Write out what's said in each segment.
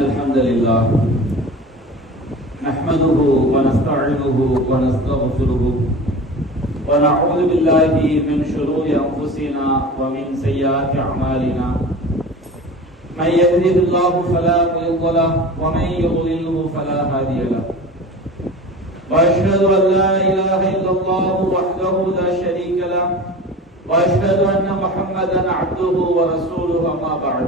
الحمد لله نحمده ونستعينه ونستغفره ونعوذ بالله من شرور أنفسنا ومن سيئات أعمالنا من يهده الله فلا مضل له ومن يضلله فلا هادي له وأشهد أن لا إله إلا الله وحده لا شريك له وأشهد أن محمدا عبده ورسوله أما بعد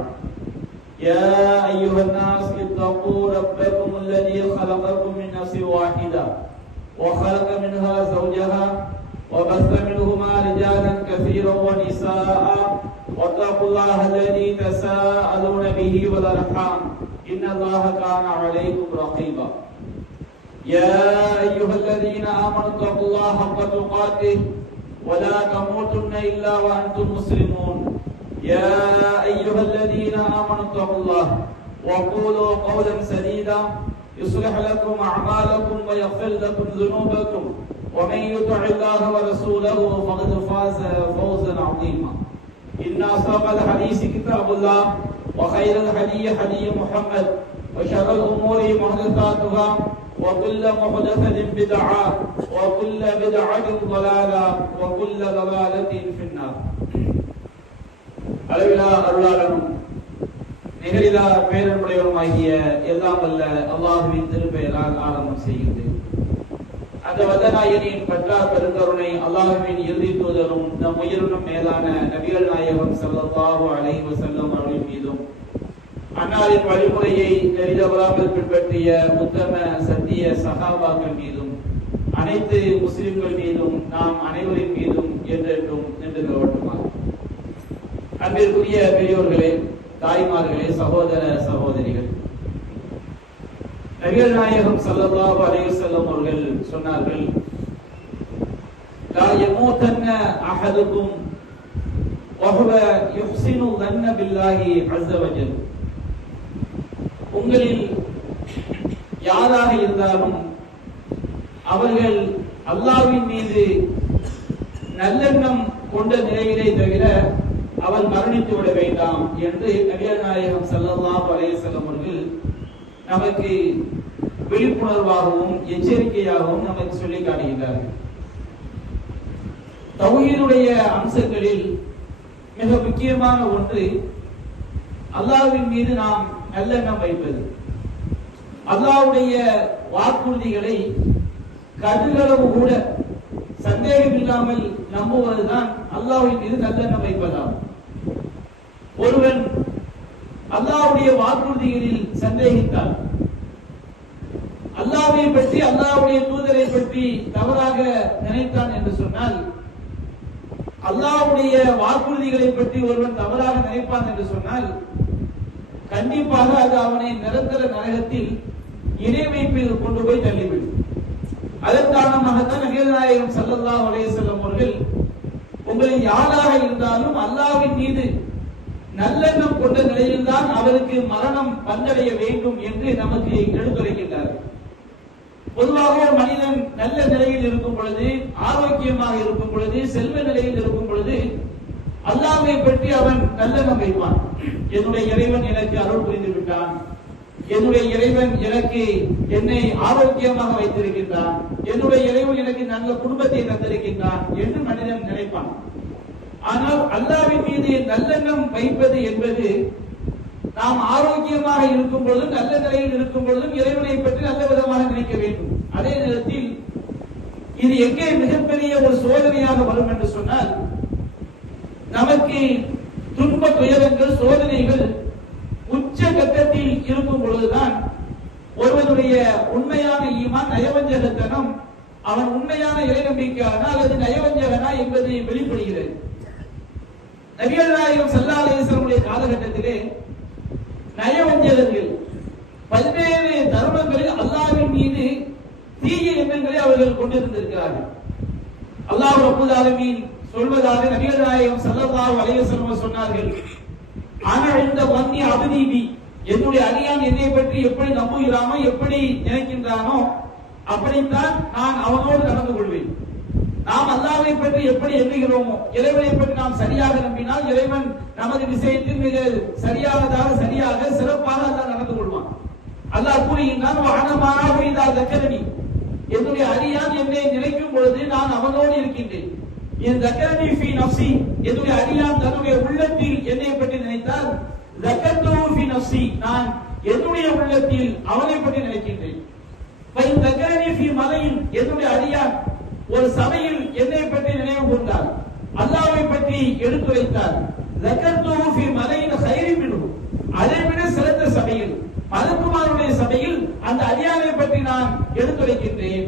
يا أيها الناس اتقوا ربكم الذي خلقكم من نفس واحدة وخلق منها زوجها وبث منهما رجالا كثيرا ونساء واتقوا الله الذي تساءلون به والأرحام إن الله كان عليكم رقيبا يا أيها الذين آمنوا اتقوا الله حق تقاته ولا تموتن إلا وأنتم مسلمون يا أيها الذين آمنوا اتقوا الله وقولوا قولا سديدا يصلح لكم أعمالكم ويغفر لكم ذنوبكم ومن يطع الله ورسوله فقد فاز فوزا عظيما إن أصدق الحديث كتاب الله وخير الهدي هدي محمد وشر الأمور محدثاتها وكل محدثة بدعة وكل بدعة ضلالة وكل ضلالة في النار. அளவிலா அருளாளனும் நிகழிலா பேரன்புடையவருமாகிய எல்லாம் வல்ல அல்லாஹுவின் திருப்பெயரால் ஆரம்பம் செய்கின்றேன். அந்த வல்லநாயகனின் பற்றார் பெருங்கருணை அல்லாஹுவின் இறுதி தூதரும் நம் உயிரினும் மேலான நபிகள் நாயகம் ஸல்லல்லாஹு அலைஹி வஸல்லம் அவர்களின் மீதும் அன்னாரின் வழிமுறையை நெறிதவறாமல் பின்பற்றிய உத்தம சத்திய சஹாபாக்கள் மீதும் அனைத்து முஸ்லிம்கள் மீதும் நாம் அனைவரின் மீதும் என்றென்றும் நின்று நிலவட்டுமாக. அன்பிற்குரிய பெரியோர்களே, தாய்மார்களே, சகோதர சகோதரிகள், நபிகள் நாயகம் ஸல்லல்லாஹு அலைஹி வஸல்லம் அவர்கள் சொன்னார்கள், லா யமூதன்ன அஹதுக்கும் வஹுவ யுஹ்சினு ظن பில்லாஹி அஸ்ஸ வஜல். உங்களில் யாராக இருந்தாலும் அவர்கள் அல்லாஹ்வின் மீது நல்லெண்ணம் கொண்ட நிலையிலே தவிர அவன் மரணித்து விட வேண்டாம் என்று நபிகள் நாயகம் ஸல்லல்லாஹு அலைஹி வஸல்லம் அவர்கள் நமக்கு விழிப்புணர்வாகவும் எச்சரிக்கையாகவும் நமக்கு சொல்லி காட்டுகின்றார்கள். தௌஹீதுடைய அம்சங்களில் மிக முக்கியமான ஒன்று அல்லாஹ்வின் மீது நாம் நல்லெண்ணம் வைப்பது. அல்லாஹ்வுடைய வாக்குறுதிகளை கடுகளவு கூட சந்தேகம் இல்லாமல் நம்புவதுதான் அல்லாஹ்வின் மீது நல்லெண்ணம் வைப்பதாகும். ஒருவன் அல்லாஹ்வுடைய வாக்குறுதிகளில் சந்தேகித்தால், அல்லாஹ்வை பற்றி அல்லாஹ்வுடைய தூதரை பற்றி தவறாக நினைத்தான் என்று சொன்னால், அல்லாஹ்வுடைய வாக்குறுதிகளை பற்றி ஒருவன் தவறாக நினைப்பான் என்று சொன்னால் கண்டிப்பாக அது அவனை நிரந்தர நரகத்தில் இணை வைப்பில் கொண்டு போய் தள்ளிவிடும். அதன் காரணமாகத்தான் நபிகள் நாயகம் ஸல்லல்லாஹு அலைஹி வஸல்லம் அவர்கள் உங்களில் யாராக இருந்தாலும் அல்லாஹ்வின் மீது நல்லெண்ணம் கொண்ட நிலையில்தான் அவருக்கு மரணம் வந்தடைய வேண்டும் என்று நமக்கு எடுத்துரைக்கின்றார்கள். பொதுவாக ஒரு மனிதன் நல்ல நிலையில் இருக்கும் பொழுது, ஆரோக்கியமாக இருக்கும் பொழுது, செல்வ நிலையில் இருக்கும் பொழுது அல்லாஹ்வை பற்றி அவன் நல்லெண்ணம் வைப்பான். என்னுடைய இறைவன் எனக்கு அருள் புரிந்து விட்டான், என்னுடைய இறைவன் என்னை ஆரோக்கியமாக வைத்திருக்கின்றான், என்னுடைய இறைவன் எனக்கு நல்ல குடும்பத்தை தந்திருக்கின்றான் என்று மனிதன் நினைப்பான். ஆனால் அல்லாஹ்வின் மீது நல்லெண்ணம் வைப்பது என்பது நாம் ஆரோக்கியமாக இருக்கும் பொழுதும் நல்ல நிலையில் இருக்கும் பொழுதும் இறைவனை பற்றி நல்ல விதமாக நினைக்க வேண்டும். அதே நேரத்தில் இது எங்கே மிகப்பெரிய ஒரு சோதனையாக வரும் என்று சொன்னால், நமக்கு துன்ப துயரங்கள் சோதனைகள் உச்ச கட்டத்தில் இருக்கும் பொழுதுதான் ஒருவனுடைய உண்மையான ஈமான், நயவஞ்சகத்தனம், அவன் உண்மையான இறை நம்பிக்கையானா அல்லது நயவஞ்சகனா என்பது வெளிப்படுகிறது. நபிகள் நாயகம் ஸல்லல்லாஹு அலைஹி வஸல்லம் காலகட்டத்திலே நயவஞ்சகர்கள் பல்வேறு தர்மங்களில் அல்லாஹ்வின் மீது தீய எண்ணங்களை அவர்கள் கொண்டிருந்திருக்கிறார்கள். அல்லாஹ் ரப்பல் ஆலமீன் சொல்வதாக நபிகள் நாயகம் ஸல்லல்லாஹு அலைஹி வஸல்லம் சொன்னார்கள், ஆனா இந்த வன்னி அபதீபி, என்னுடைய அடியான் என்னை பற்றி எப்படி நம்புகிறானோ, எப்படி நினைக்கின்றானோ அப்படித்தான் நான் அவனோடு நடந்து கொள்வேன். நாம் அல்லாஹ்வை பற்றி எப்படி எண்ணுகிறோமோ, இறைவனை பற்றி நாம் சரியாக நம்பினால் இறைவன் நமது விஷயத்தில் மிக சரியாக சிறப்பாக அல்லாஹ் நடந்து கொள்வான். அல்லாஹ் கூறுகின்றான் வஅனமாஹு இதா தக்கரனி, என்னுடைய அடியான் என்னை நினைக்கும் பொழுது நான் அவனோடு இருக்கின்றேன். என் தக்கரனி ஃபீ நஃப்ஸி, என்னுடைய அடியான் தன்னுடைய உள்ளத்தில் என்னை பற்றி நினைத்தால் தக்கத்துஹு ஃபீ நஃப்ஸி, நான் என்னுடைய உள்ளத்தில் அவனை பற்றி நினைக்கின்றேன். ஃபைன் தக்கரனி ஃபீ மலையின், என்னுடைய அடியான் ஒரு சபையில் என்னை பற்றி நினைவு கூர்ந்தார், அல்லாஹ்வை பற்றி எடுத்துரைத்தார், தக்கத்துஹு ஃபீ மலையின் கைரி மின்ஹு, அதைவிட சிறந்த சபையில் மலக்குமாருடைய சபையில் அந்த அடியானை பற்றி நான் எடுத்துரைக்கின்றேன்.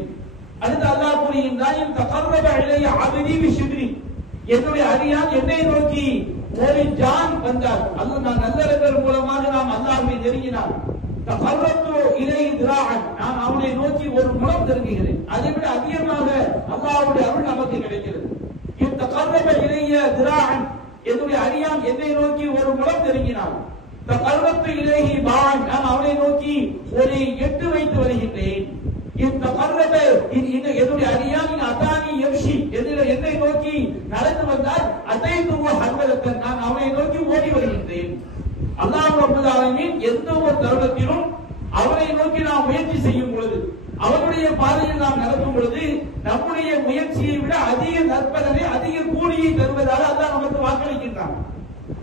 அடுத்து அல்லாஹ் கூறுகின்றான் தகர்ரப இலைய அப்தி பிஷிப்ரி, என்னுடைய அடியான் என்னை நோக்கி ஒரு ஜான் வந்தார், அல்லாஹ் நான் நல்லறங்கள் மூலமாக நாம் அல்லாஹ்வை நெருங்கினார். தகர்ரத்து இலைஹி திராஅன், நான் அவனை நோக்கி ஒரு முழம் நெருங்குகிறேன். அதைவிட அதிகமாக அல்லாஹ்வுடைய அருள் நமக்கு கிடைக்கிறது. தகர்ரப இலைய திராஅன், என்னுடைய அடியான் என்னை நோக்கி ஒரு முழம் நெருங்கினான். தகர்ரத்து இலைஹி பான், நான் அவனை நோக்கி ஒரு எட்டு வைத்து வருகின்றேன். இந்த கர்ரப என்னுடைய அடியான் அதானி யம்ஷி, என்னை நோக்கி நடந்து வந்தால் அதைத்துவ ஹர்வலத்தன், நான் அவனை நோக்கி ஓடி வருகின்றேன். அல்லாஹ் ரப்பல் ஆலமீன் எந்த ஒரு தருணத்திலும் அவனை நோக்கி நாம் முயற்சி செய்யும் பொழுது, அவனுடைய பாதையில் நாம் நடக்கும் பொழுது நம்முடைய முயற்சியை விட அதிக நற்பலனை அதிக கூலியை தருவதாக அல்லாஹ் நமக்கு வாக்களிக்கின்றான்.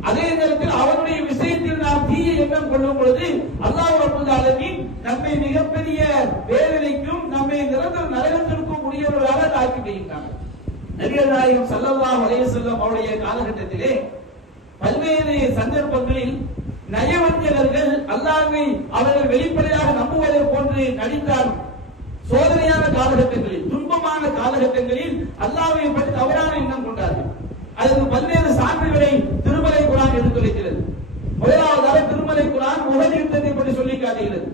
அதே நேரத்தில் அவனுடைய விஷயத்தில் நாம் தீய எண்ணம் கொள்ளும் பொழுது அல்லாஹ் ரப்பல் ஆலமீன் நம்மை மிகப்பெரிய வேதனைக்கும் நம்மை நிரந்தர நரகத்திற்கும் உரியவர்களாக ஆக்கி விடுகின்றான். நபிகள் நாயகம் ஸல்லல்லாஹு அலைஹி வஸல்லம் அவருடைய காலகட்டத்திலே பல்வேறு சந்தர்ப்பங்களில் நயவஞ்சகர்கள் அல்லாஹ்வை அவர்கள் வெளிப்படையாக நம்புவதை போன்று நடித்தார். சோதனையான காலகட்டங்களில், துன்பமான காலகட்டங்களில் அல்லாஹ்வை பற்றி தவறான எண்ணம் கொண்டார்கள். அதற்கு பல்வேறு சான்றுகளை திருமலை குர்ஆன் எடுத்துரைக்கிறது. முதலாவதாக திருமலை குர்ஆன் உஹது யுத்தத்தை பற்றி சொல்லி காட்டுகிறது.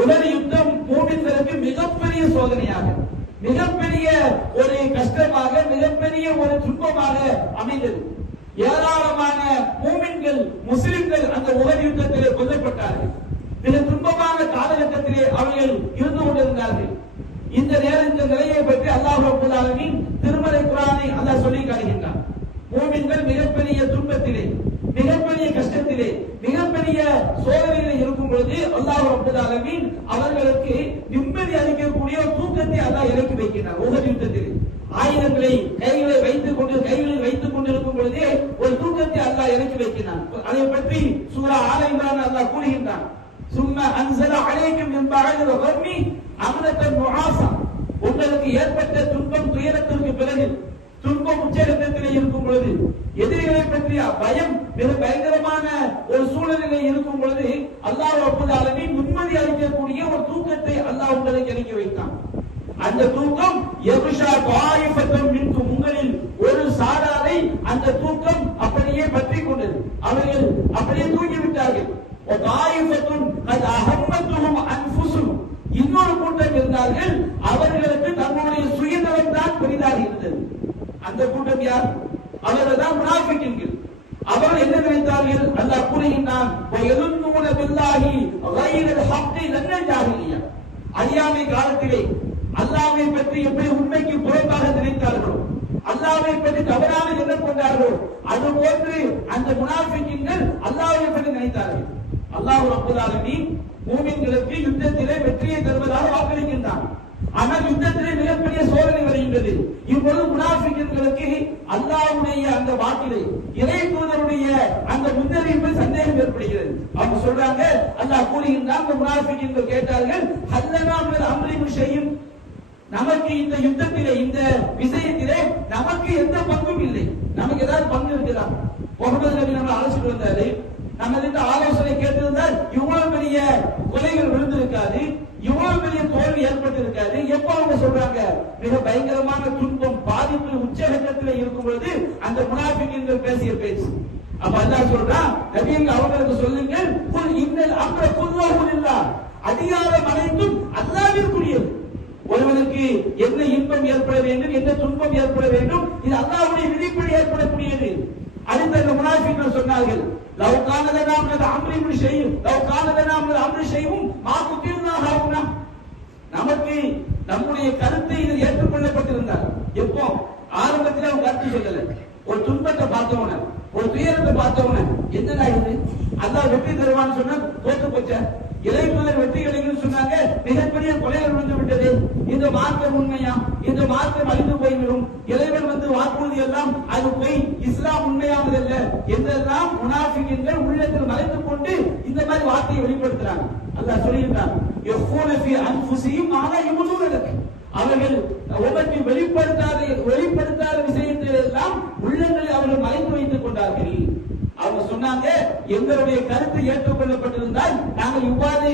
உஹது யுத்தம் மூமின்களுக்கு மிகப்பெரிய சோதனையாக, மிகப்பெரிய ஒரு கஷ்டமாக, மிகப்பெரிய ஒரு துன்பமாக அமைந்தது. ஏராளமான மூமின்கள் முஸ்லிம்கள் அந்த உஹது யுத்தத்திலே கொல்லப்பட்டார்கள். மிக துன்பமான காலகட்டத்திலே அவர்கள் இருந்து கொண்டிருந்தார்கள். இந்த நிலையை பற்றி அல்லாஹ் ரப்பல் ஆலமீன் திருமலை குர்ஆனை அல்லாஹ் சொல்லி காட்டுகின்றான். மூமின்கள் மிகப்பெரிய துன்பத்திலே, மிகப்பெரிய கஷ்டத்திலே, மிகப்பெரிய சோதனையிலே இருக்கும் பொழுது அல்லாஹ் ரப்பல் ஆலமீன் அவர்களுக்கு நிம்மதி அளிக்கக்கூடிய தூக்கத்தை அல்லாஹ் இறக்கி வைக்கிறார். உஹது யுத்தத்திலே ஆயுதங்களை கைகளில் வைத்துக் கொண்டிருக்கும் பொழுதே ஒரு தூக்கத்தை அல்லாஹ் இறக்கி வைக்கிறான். அதை பற்றி சூரா ஆல இம்ரான் அல்லாஹ் கூறுகின்றான். சும்ம அன்ஸல அலைக்கும் மின் பஅதில் கர்மி அம்னத்தன் முஆஸா, உங்களுக்கு ஏற்பட்ட துன்பம் துயரத்திற்கு பிறகு, துன்பம் உச்சகட்டத்திலே இருக்கும் பொழுது, எதிரிகளை பற்றிய பயம் மிக பயங்கரமான ஒரு சூழலிலே இருக்கும் பொழுது அல்லாஹ் ரப்பல் ஆலமீன் நிம்மதி அளிக்கக்கூடிய ஒரு தூக்கத்தை அல்லாஹ் உங்களுக்கு இறக்கி வைத்தான். அந்த தூக்கம் யக்ஷா தாயிஃபத்தும் மின்கும், உங்களில் ஒரு சாராரை அந்த தூக்கம் அப்படியே பற்றிக் கொண்டது. அவர்கள் அப்படியே தூங்கிவிட்டார்கள். தாயிஃபத்துன் கத் அஹம்மத்துஹும் அன்ஃபுஸுஹும், இன்னொரு கூட்டம் இருந்தார்கள், அவர்களுக்கு தங்களுடைய சுயநலம் தான் பெரிதாக இருந்தது. அந்த கூட்டம் யார்? அவர்கள் தான் முனாஃபிகீன்கள். அவர்கள் என்ன நினைத்தார்கள்? அல்லாஹ் கூறுகின்றான் வயதுன்னூன பில்லாஹி கைரல் ஹக்கி லன்ன ஜாஹிலியா, அறியாமை காலத்திலே அல்லாஹ்வை பற்றி எப்படி உண்மைக்கு புறம்பாக நினைத்தார்களோ, அல்லாஹ்வை பற்றி தவறான எண்ணம் கொண்டார்களோ, அதுபோன்று அந்த முனாஃபிகீன்கள் அல்லாஹ்வை பற்றி நினைத்தார்கள். அல்லாஹ் ரப்பல் ஆலமீன் மூமின்களுக்கு யுத்தத்திலே வெற்றியை தருவதாக வாக்களிக்கின்றான். ஆனால் யுத்தத்திலே மிகப்பெரிய சோதனை வருகின்றது. இப்பொழுது முனாஃபிகீன்களுக்கு அல்லாஹ்வுடைய அந்த வாக்கிலே, இறை தூதருடைய அந்த முன்னறிவிப்பில் சந்தேகம் ஏற்படுகிறது. அவங்க சொல்றாங்க, அல்லாஹ் கூறுகின்றான், அந்த முனாஃபிகீன்கள் கேட்டார்கள், ஹல்லனா மின் அம்ரி ஷைஇன், நமக்கு இந்த யுத்தத்திலே, இந்த விஷயத்திலே நமக்கு எந்த பங்கும் இல்லை, நமக்கு ஏதாவது பங்கு இருக்குதா? முகமது நபி நம்ம அழைச்சிட்டு வந்தாரு, நம்ம கிட்ட ஆலோசனை கேட்டிருந்தால் இவ்வளவு பெரிய கொலைகள் விழுந்திருக்காது, இவ்வளவு பெரிய தோல்வி ஏற்பட்டு இருக்காது. எப்ப அவங்க சொல்றாங்க? மிக பயங்கரமான துன்பம், பாதிப்பு உச்சகட்டத்தில் இருக்கும் பொழுது அந்த முனாஃபிகீன்கள் பேசிய பேச்சு. அப்ப அல்லாஹ் சொல்றான், நபியங்க அவங்களுக்கு சொல்லுங்கள், குல் இன்னல் அம்ர குல்லாஹு லில்லாஹ், அதிகாரம் அனைத்தும் அல்லாஹ்விற்குரியது. ஒருவனுக்கு என்ன இன்பம் ஏற்பட வேண்டும், என்ன துன்பம் ஏற்பட வேண்டும், இது அல்லாஹ்வுடைய விதிப்படி ஏற்படக்கூடியது. அடுத்த அந்த முனாஃபிகீன்கள் சொன்னார்கள், லவ் கான லனா மின் அம்ரி ஷைஇன், லவ் கான லனா மின் அம்ரி ஷைஇன் மா குத்தில்னா ஹாவுனா, நமக்கு நம்முடைய கருத்தை இதில் ஏற்றுக்கொள்ளப்பட்டிருந்தார். எப்போ? ஆரம்பத்தில் அவங்க கருத்து சொல்லல. ஒரு துன்பத்தை பார்த்தவன, ஒரு துயரத்தை பார்த்தவன, என்னடா இது, அல்லாஹ் வெற்றி தருவான்னு சொன்னா தோத்து போச்ச, இறைவன் வெற்றி கிடைக்கும் சொன்னாங்க, மிகப்பெரிய கொலைகள் வந்து விட்டது. இந்த மார்க்கம் உண்மையா? இந்த மார்க்கம் அழிந்து போய்விடும். இறைவன் வாக்குறுதி எல்லாம் அது போய், இஸ்லாம் உண்மையானதல்ல என்றெல்லாம் முனாஃபிகீன்கள் உள்ளத்தில் மறைத்துக் கொண்டு இந்த மாதிரி வார்த்தையை வெளிப்படுத்துறாங்க. அல்லாஹ் சொல்லியிருக்கான், யஃபூன ஃபீ அன்ஃபுஸிஹிம் மா லா யபூனூன லக். அவர்கள் உமக்கு வெளிப்படுத்தாத விஷயத்தை எல்லாம் உள்ளங்களில் அவர்கள் மறைத்து வைத்துக் கொண்டார்கள். அவங்க சொன்னாங்க, எங்களுடைய கருத்து ஏற்றுக்கொள்ளப்பட்டிருந்தால் நாங்கள் இவ்வாறு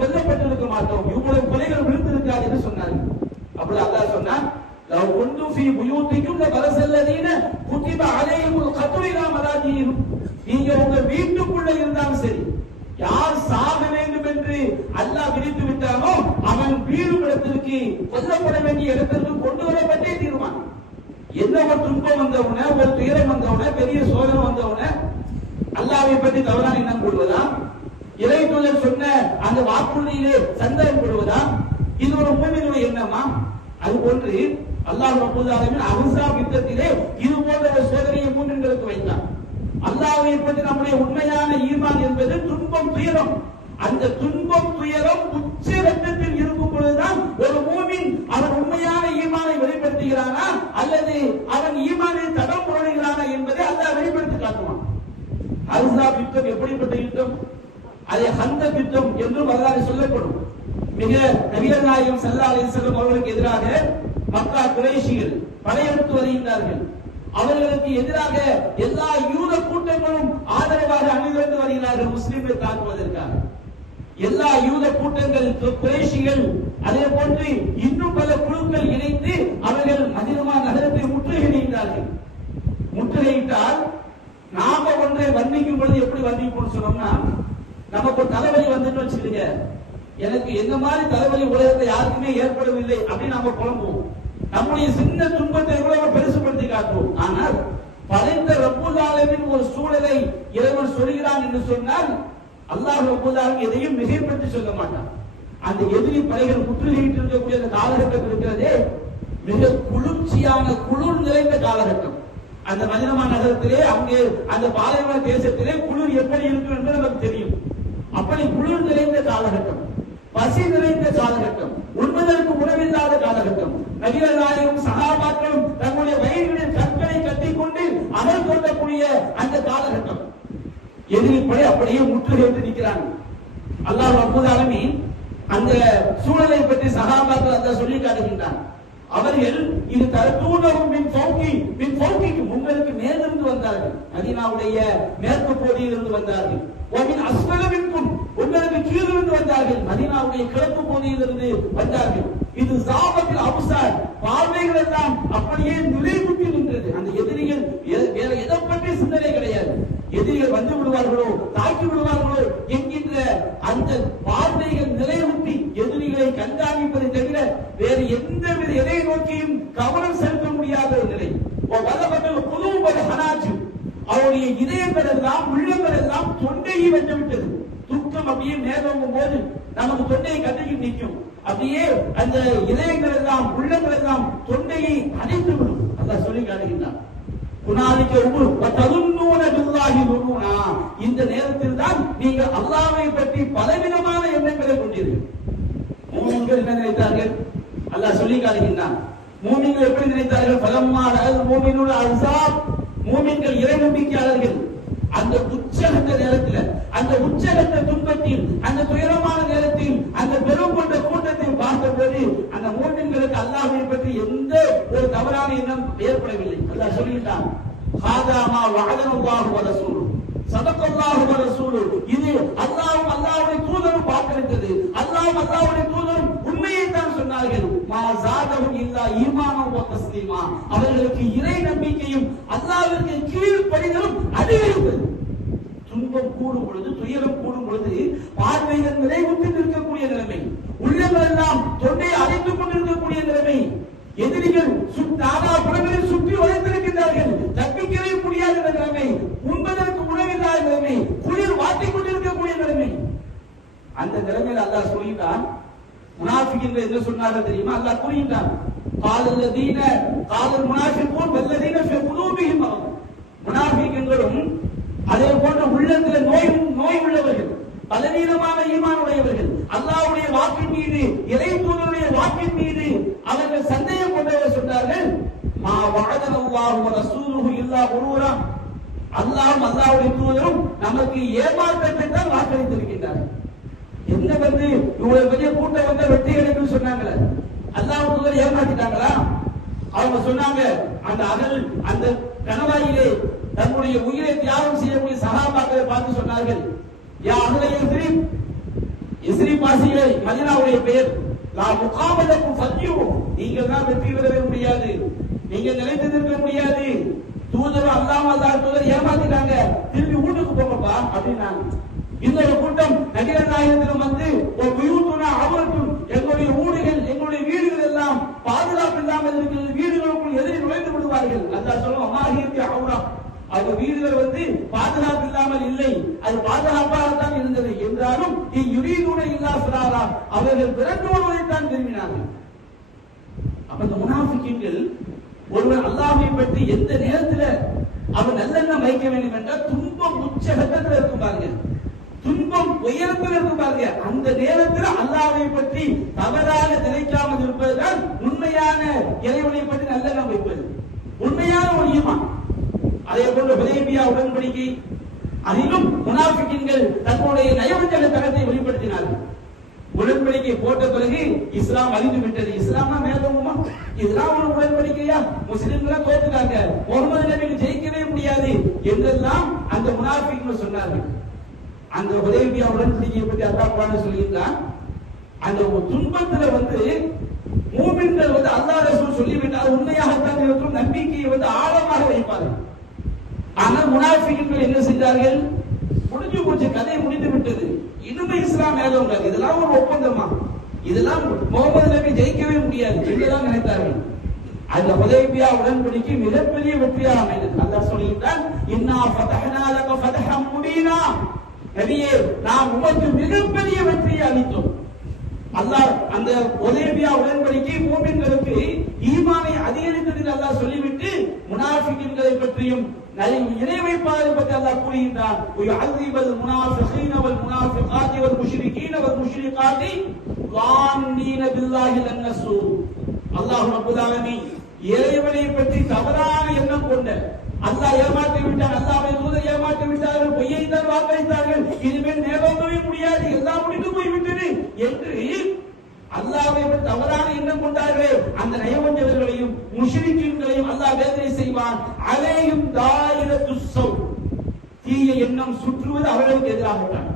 கொல்லப்பட்டிருக்க மாட்டோம், இவ்வளவு கொலைகள் விழுந்திருக்காது என்று சொன்னார்கள். அப்படி அல்லாஹ் சொன்னான், லவ் குன்தும் ஃபீ புயூத்திக்கும் லபரஸல்லதீன குதிப அலைஹிமுல் கத்லு இலா மதாஜிஹிம். நீங்க உங்க வீட்டுக்குள்ள இருந்தாலும் சரி, யார் சாக வேண்டும் என்று அல்லாஹ் விதித்து விட்டானோ அவன் வீடும் இடத்திற்கு, கொல்லப்பட வேண்டிய இடத்திற்கு கொண்டு வரப்பட்டே தீர்மானம். என்ன ஒரு துன்பம் வந்தவுடனே, ஒரு துயரம் வந்தவுடனே, பெரிய சோதனை வந்தவுடனே அல்லாஹ்வை பற்றி தவறான எண்ணம் கொள்வதா? இறை தூதர் சொன்ன அந்த வாக்குறுதியிலே சந்தேகம் கொள்வதா? இது ஒரு மூமினுடைய எண்ணமா? அது போன்று அல்லாஹ் ரப்பல் ஆலமீன் அஹ்ஸாப் யுத்தத்திலே இது போன்ற ஒரு சோதனையை மூமின்களுக்கு வைத்தார். அல்லாஹ்வை பற்றி நம்முடைய உண்மையான ஈமான் என்பது துன்பம், துயரம். அந்த துன்பம், துயரம் உச்ச கட்டத்தில் இருக்கும் பொழுதுதான் ஒரு மூமின் அவன் உண்மையான ஈமானை வெளிப்படுத்துகிறானா அல்லது அவன் ஈமானில் தடம் புரளுகிறானா என்பதை அல்லாஹ் வெளிப்படுத்தி காட்டுவான். அஹ்ஸாப் யுத்தம் எப்படிப்பட்ட யுத்தம்? அது ஹந்தக் யுத்தம் என்று வரலாறு சொல்லப்படும். மிக நபிகள் நாயகம் ஸல்லல்லாஹு அலைஹி வஸல்லம் அவர்களுக்கு எதிராக மக்கா குறைஷிகள் படையெடுத்து வருகின்றார்கள். அவர்களுக்கு எதிராக எல்லா யூத கூட்டங்களும் ஆதரவாக அணிதிரண்டு வருகிறார்கள் முஸ்லிம்களை தாக்குவதற்காக. எல்லா யூத கூட்டங்கள், குறைஷிகள், அதே போன்று இன்னும் பல குழுக்கள் இணைந்து அவர்கள் மதீனா நகரத்தை முற்றுகையிடுகிறார்கள். முற்றுகையிட்டால் நாம ஒன்றை வர்ணிக்கும் பொழுது எப்படி வர்ணிப்போம் சொன்னோம்னா, நமக்கு ஒரு தலைவலி வந்துட்டு வச்சுக்கீங்க, எனக்கு எந்த மாதிரி தலைவலி உலகத்தை யாருக்குமே ஏற்படவில்லை அப்படின்னு நாம புலம்புவோம். நம்முடைய சின்ன துன்பத்தை கூட பெருசுபடுத்தி காட்டுவோம். ஆனால் படைத்த ரப்பல் ஆலமீன் ஒரு சூழலை இறைவன் சொல்கிறான் என்று சொன்னால் அல்லாஹ் ரப்பல் ஆலமீன் எதையும் மிகைப்படுத்தி சொல்ல மாட்டான். அந்த எதிரி படைகள் முற்றுகையிட்டு இருக்கக்கூடிய அந்த காலகட்டம் இருக்கிறதே, மிக குளிர்ச்சியான குளிர் நிறைந்த காலகட்டம். அந்த மதீனா நகரத்திலே, அங்கே அந்த பாலைவன தேசத்திலே குளிர் எப்படி இருக்கும் என்று நமக்கு தெரியும். அப்படி குளிர் நிறைந்த காலகட்டம், பசி நிறைந்த காலகட்டம், உண்பதற்கு உணவில்லாத காலகட்டம். நபிகள் நாயகம் சஹாபாக்களும் தங்களுடைய வயிறுகளில் கற்களை கட்டிக்கொண்டு அனல் கொள்ளக்கூடிய அந்த காலகட்டம். எதிரி படை அப்படியே முற்றுகையிட்டு நிற்கிறாங்க. அல்லாஹ் ரப்பல் ஆலமீன் அந்த சூழலை பற்றி சஹாபாக்கள் அல்லாஹ் சொல்லி காட்டுகின்றான். அவர்கள் இது தரத்தூனவும் மின் ஃபௌகிக்கும், உங்களுக்கு மேலிருந்து வந்தார்கள், மதீனாவுடைய மேற்கு பகுதியிலிருந்து வந்தார்கள். வமின் அஸ்ஃபல மின்கும், உங்களுக்கு கீழிருந்து வந்தார்கள், மதீனாவுடைய கிழக்கு பகுதியிலிருந்து வந்தார்கள். இது ஜாபத்தில் அப்சார், பார்வைகள் எல்லாம் அப்படியே நிலைகுத்தி நின்றது. அந்த எதிரிகள் வேற எதை பற்றி சிந்தனை கிடையாது. எதிரிகள் வந்து விடுவார்களோ, தாக்கி விடுவார்களோ என்கின்ற அந்த பார்வைகள் நிலையுற்றி எதிரிகளை கண்காணிப்பதை தவிர வேறு எந்தவித எதை நோக்கியும் கவனம் செலுத்த முடியாத ஒரு நிலை. அவருடைய இதயங்கள் எல்லாம், உள்ளங்கள் எல்லாம் தொண்டையை வென்று விட்டது. துக்கம் அப்படியே மேலோங்கும் போது நமக்கு தொண்டையை கட்டிக்கிட்டு நிற்கும். அப்படியே அந்த இதயங்கள் எல்லாம், உள்ளங்கள் எல்லாம் தொண்டையை அடைத்து விடும். அல்லாஹ் சொல்லி காட்டுகின்றான். இந்த நேரத்தில் தான் நீங்கள் அல்லாஹ்வை பற்றி பலவிதமான எண்ணங்களை கொண்டீர்கள். மூமின்கள் என்ன நினைத்தார்கள்? அல்லாஹ் சொல்லி காட்டுகின்றான். மூமின்கள் எப்படி நினைத்தார்கள்? ஃபலம்மா ரஅல் மூமினூன அஹ்ஸாப், மூமின்கள் இறை நம்பிக்கையாளர்கள் அந்த உச்சகட்ட நேரத்தில், அந்த உச்சகட்ட துன்பத்தில், அந்த துயரமான நேரத்தில், அந்த பெரும் கொண்ட கூட்டத்தை பார்த்தபோது அந்த மூமின்களுக்கு அல்லாஹ்வை பற்றி எந்த ஒரு தவறான எண்ணம் ஏற்படவில்லை. அல்லாஹ் சொல்லிட்டான், ஹாதா மா வஅதல்லாஹு வ ரசூலுஹு ஸதகல்லாஹு வ ரசூலுஹு. இது அல்லாஹ்வும் அல்லாஹ்வுடைய தூதரும் பார்க்கிறது. அல்லாஹ்வும் அல்லாஹ்வுடைய தூதரும் உண்மையை தான் சொன்னார்கள். மா ஸாதஹும் இல்லா ஈமானன் வ தஸ்லீமா, அவர்களுக்கு இறை நம்பிக்கையும் அல்லாஹ்விற்கு கீழ்ப்படிதலும் அதிகரித்தது. துன்பம் கூடும் பொழுது, துயரம் கூடும் பொழுது பார்வைகள் நிறைவுற்று நிற்கக்கூடிய நிலைமை, உள்ளங்கள் எல்லாம் தொண்டை அடைத்துக் கொண்டிருக்கக்கூடிய நிலைமை, எதிரிகள் நானா புறங்களில் சுற்றி வளைத்திருக்கின்றார்கள், தப்பிக்கவே முடியாத நிலைமை, உண்பதற்கு உணவில்லாத நிலைமை, குளிர் வாட்டிக் கொண்டிருக்கக்கூடிய நிலைமை. அந்த நிலைமையில் அல்லாஹ் சொல்லிட்டான். முனாஃபிகீன்கள் என்ன சொன்னார்கள் தெரியுமா? அல்லாஹ் கூறினான், காலல் முனாஃபிகூன் வல்லதீன ஃபீ குலூபிஹிம் மரத். முனாஃபிகீன்களும் அதே போன்ற உள்ளத்தில் நோய் உள்ளவர்கள், பலவீனமான ஈமான் உடையவர்கள், அல்லாஹ்வுடைய வாக்கின் மீது, இறை தூதருடைய வாக்கின் மீது அவர்கள் சந்தேகம் கொண்டவர்கள் சொன்னார்கள், மா வஅதனல்லாஹு வ ரசூலுஹு இல்லா குரூரா, அல்லாஹ்வும் அல்லாஹ்வுடைய தூதரும் நமக்கு ஏமாற்றத்தை தான் வாக்களித்திருக்கின்றார்கள். என்ன வந்து இவ்வளவு பெரிய கூட்டம் வந்து வெற்றி கிடைக்கும் சொன்னாங்களே, அல்லாஹ் தூதர் ஏமாத்திட்டாங்களா? அவங்க சொன்னாங்க, அந்த கணவாயிலே தன்னுடைய உயிரை தியாகம் செய்யக்கூடிய சஹாபாக்களை பார்த்து சொன்னார்கள், யா அஹ்ல யஸ்ரிப், யஸ்ரிப் வாசிகளே, மதீனாவுடைய பெயர், லா முகாமலக்கும் ஃபத்யு, நீங்கள் தான் வெற்றி பெறவே முடியாது, நீங்க நிலைத்து நிற்க முடியாது, தூதர் அல்லாஹ் தூதர் ஏமாத்திட்டாங்க, திரும்பி வீட்டுக்கு போங்கப்பா அப்படின்னாங்க. இன்னொரு கூட்டம் நபிகள் நாயகத்திடம் வந்து, ஒரு புயூத்துனா அவருக்கும், எங்களுடைய ஊடுகள், எங்களுடைய வீடுகள் எல்லாம் பாதுகாப்பு இல்லாமல் இருக்கிறது, வீடுகளுக்குள் எதிரி நுழைந்து விடுவார்கள். அல்லாஹ் சொல்லுவோம், அம்மாஹியத்தி அவுரா, அவங்க வீடுகள் வந்து பாதுகாப்பு இல்லாமல் இல்லை, அது பாதுகாப்பாகத்தான் இருந்தது என்றாலும் யுரீதுன இல்லா ஃபிராரா, அவர்கள் விரட்டுவதைத்தான் விரும்பினார்கள். அப்ப இந்த முனாஃபிக்கீன்கள் ஒருவர் அல்லாஹ்வை பற்றி எந்த நேரத்துல அவர் நல்லெண்ணம் வைக்க வேண்டும் என்றால், துன்பம் உச்சகட்டத்தில் இருக்கும் பாருங்க, துன்பம் உயரத்தில் இருக்கும் பாருங்க, அந்த நேரத்தில் அல்லாஹ்வை பற்றி தவறாக நினைக்காமல் இருப்பதுதான் உண்மையான இறைவனை பற்றி நல்லெண்ணம் வைப்பது, உண்மையான ஒரு ஈமான். அதே போன்ற ஹுதைபியா உடன்படிக்கை, அதிலும் முனாஃபிக்கீன்கள் தங்களுடைய நயவஞ்சக தரத்தை வெளிப்படுத்தினார்கள். உடன்படிக்கை போட்ட பிறகு இஸ்லாம் அழிந்து விட்டது. இஸ்லாமா மேலோங்கமா? இதெல்லாம் ஒரு உடன்படிக்கையா? முஸ்லிம்களா தோத்துட்டாங்க, முகமது நபியை ஜெயிக்கவே முடியாது என்றெல்லாம் அந்த முனாஃபிக்கீன்கள் சொன்னார்கள். அந்த ஹுதைபியா உடன்படிக்கையை பற்றி அல்லாஹ் குர்ஆன்ல சொல்லியிருக்கான், அந்த துன்பத்துல வந்து மூமின்கள் வந்து அல்லாஹ் ரசூல் சொல்லிவிட்டால் உண்மையாகத்தான் இருக்கும், நம்பிக்கையை வந்து ஆழமாக வைப்பார்கள். ஆனால் முனாஃபிக்கீன்கள் என்ன செஞ்சார்கள்? முடிஞ்சு போச்சு, கதை முடிந்து விட்டது, இனிமே இஸ்லாம் மேலோங்க, இதெல்லாம் ஒரு ஒப்பந்தமா, இதெல்லாம் முகமது நபி ஜெயிக்கவே முடியாது என்றுதான் நினைத்தார்கள். அந்த ஹுதைபியா உடன்படிக்கை மிகப்பெரிய வெற்றியாக அமைந்தது. அல்லாஹ் சொல்லிட்டான், இன்னா ஃபதஹ்னா லக ஃபதஹம் முபீனா, நபியே நாம் உமக்கு மிகப்பெரிய வெற்றியை அளித்தோம். அல்லாஹ் அந்த ஹுதைபியா உடன்படிக்கை மூமின்களுக்கு ஈமானை அதிகரித்தது அல்லாஹ் சொல்லிவிட்டு முனாஃபிக்கீன்களை பற்றியும் இணை வைப்பாளரை பற்றி அல்லாஹ் கூறுகின்றான், யுஅذிபல் முனாஃபிகீன வல் முனாஃபிகாத்தி வல் முஷ்ரிகீன வல் முஷ்ரிகாத்தி ظانين بالله النسو. அல்லாஹ் ரப்பல் ஆலமீன் இறைவனை பற்றி தவறான எண்ணம் கொண்ட, அல்லாஹ் ஏமாற்றி விட்டான், அல்லாஹ்வை தூதர் ஏமாற்றி விட்டார்கள், பொய்யை தான் வாக்களித்தார்கள், இனிமேல் நேரோங்கவே முடியாது, எல்லாம் முடிந்து போய்விட்டது என்று அல்லாஹ்வை பற்றி தவறான எண்ணம் கொண்டார்களே, அந்த நயவஞ்சகர்களையும் முஷ்ரிக்கீன்களையும் அல்லாஹ் வேதனை செய்வான். அலைஹிம் தாயிரத்துஸ் ஸவ், தீய எண்ணம் சுற்றுவது அவர்களுக்கு எதிராகத்தான்.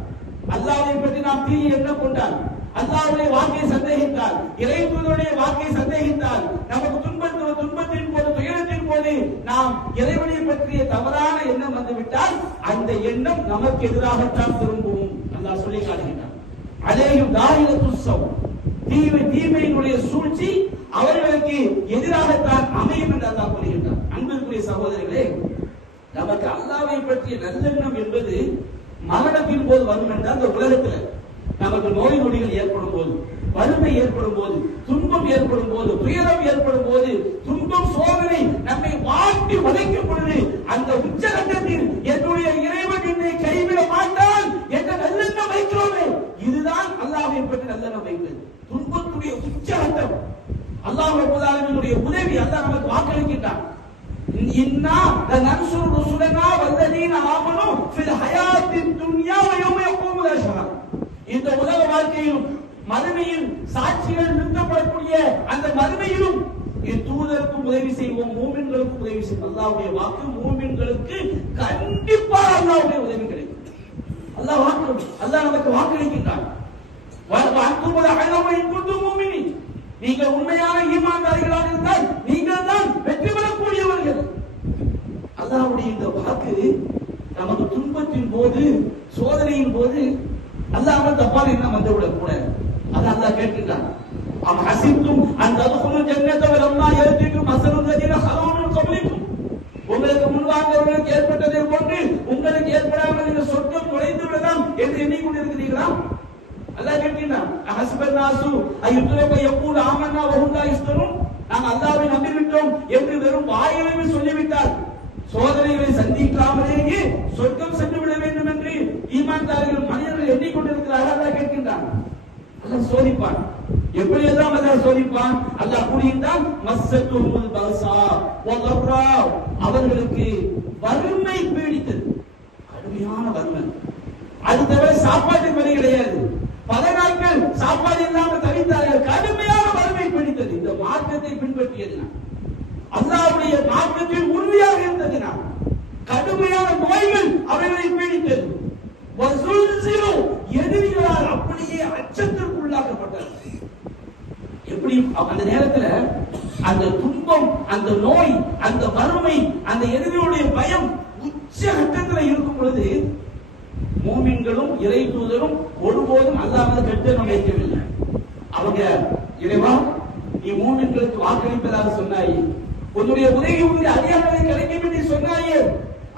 அல்லாஹ்வை பற்றி நாம் தீய எண்ணம் கொண்டால், அல்லாஹ்வுடைய வாக்கை சந்தேகித்தால், இறை தூதருடைய வாக்கை சந்தேகித்தால், நமக்கு துன்பத்தின் போது, துயரத்தின் போது நாம் இறைவனை பற்றிய தவறான எண்ணம் வந்துவிட்டால் அந்த எண்ணம் நமக்கு எதிராகத்தான் திரும்பும். அல்லாஹ் சொல்லி காட்டுகின்றான், அலைஹிம் தாயிரத்துஸ் ஸவ், தீமையினுடைய சூழ்ச்சி அவர்களுக்கு எதிராகத்தான் அமையும் என்று அல்லாஹ் கூறுகின்றார். அன்பிற்குரிய சகோதரர்களே, நமக்கு அல்லாஹ்வை பற்றிய நல்லெண்ணம் என்பது மரணத்தின் போது வரும் என்றால், அந்த உலகத்துல நமக்கு நோய் நொடிகள் ஏற்படும் போது, வறுமை ஏற்படும் போது, துன்பம் ஏற்படும் போது, துயரம் ஏற்படும் போது, துன்பம் சோதனை நம்மை வாட்டி வதைக்கும் பொழுது, அந்த உச்சகட்டத்தில் என்னுடைய இறைவன் என்னை கைவிட மாட்டான் என்ற நல்லெண்ணம் வைக்கிறோமே, இதுதான் அல்லாஹ்வை பற்றி நல்லெண்ணம் வைப்பது. துன்பத்துடைய உச்சகட்டம், அல்லாஹ் ரப்பல் ஆலமீனுடைய உதவி அல்லாஹ் நமக்கு வாக்களிக்கின்றான். இன்னா லனன்சுரு ருசுலனா வல்லதீன ஆமனு ஃபில் ஹயாத்தித் துன்யா வ யௌம யகூமுல் அஷ்ஹாத். இந்த உலக வாழ்க்கையிலும் மறுமையில் சாட்சிகள் நிறுத்தப்படக்கூடிய அந்த மறுமையிலும் தூதருக்கும் உதவி செய்வோம், மூமின்களுக்கும் உதவி செய்வோம். அல்லாஹ்வுடைய வாக்கு மூமின்களுக்கு கண்டிப்பாக அல்லாஹ்வுடைய உதவி கிடைக்கும். அல்லாஹ் நமக்கு வாக்களிக்கின்றான், நீங்கள் உண்மையான ஈமான்தாரிகளாக இருந்தால் நீங்கள் தான் வெற்றி பெறக்கூடியவர்கள். அல்லாஹ்வுடைய இந்த வாக்கு நமக்கு துன்பத்தின் போது, சோதனையின் போது அல்லாஹ் தப்பான எண்ணம் வந்துவிடக் கூடாது. அது அல்லாஹ் கேட்கின்றான், அம் ஹஸிப்தும் அன் ததுகுலுல் ஜன்னத வலம்மா யஅதிக்கும் மஸலுல் லதீன ஹலூ மின் கப்லிக்கும், உங்களுக்கு முன்வாங்கவர்களுக்கு ஏற்பட்டதை போன்று உங்களுக்கு ஏற்படாமல் நீங்கள் சொர்க்கம் நுழைந்து விடலாம் என்று எண்ணிக்கொண்டிருக்கிறீர்களா? அல்லாஹ் கேட்கின்றான், அஹஸபன் நாசு அய்யுத்ரக யகூல் ஆமன்னா வ ஹும் லா யஸ்தரூன், நாம் அல்லாஹ்வை நம்பிவிட்டோம் என்று வெறும் வாயிலே சொல்லிவிட்டால் சோதனைகளை சந்திக்காமலேயே சொர்க்கம் சென்று விட வேண்டும் என்று ஈமான்தாரிகள் மனிதர்கள் எண்ணிக்கொண்டு அல்லாஹ் சோதிப்பான். எப்படி எல்லாம் அல்லாஹ் சோதிப்பான்? அல்லாஹ் கூறுகின்றான், மஸ்ஸத்துல் பஸா வதர்ரா, அவர்களுக்கு வறுமை பீடித்தது, கடுமையான வறுமை. அது தவிர சாப்பாட்டுக்கு வழி கிடையாது. 10 நாட்கள் சாப்பாடு இல்லாமல் தவித்தார்கள். கடுமையான வறுமை பீடித்தது. இந்த மார்க்கத்தை பின்பற்றியதுனால், அல்லாஹ்வுடைய மார்க்கத்தில் உறுதியாக இருந்ததினால் கடுமையான நோய்கள் அவர்களை பீடித்தது. எதிரிகளால் அப்படியே அச்சத்திற்கு உள்ளாக்கப்பட்டார்கள். எப்படி அந்த நேரத்தில் அந்த துன்பம், அந்த நோய், அந்த வறுமை, அந்த எதிரிகளுடைய பயம் உச்சகட்டத்தில் இருக்கும் பொழுது மூமின்களும் இறை தூதரும் ஒருபோதும் அல்லாஹ்வை கட்டணம் வைக்கவில்லை. அவங்க, இறைவா நீ மூமின்களுக்கு வாக்களிப்பதாக சொன்னாயே, உன்னுடைய உதவி உன்னுடைய அடியார்களை கிடைக்கும் என்று சொன்னாயே,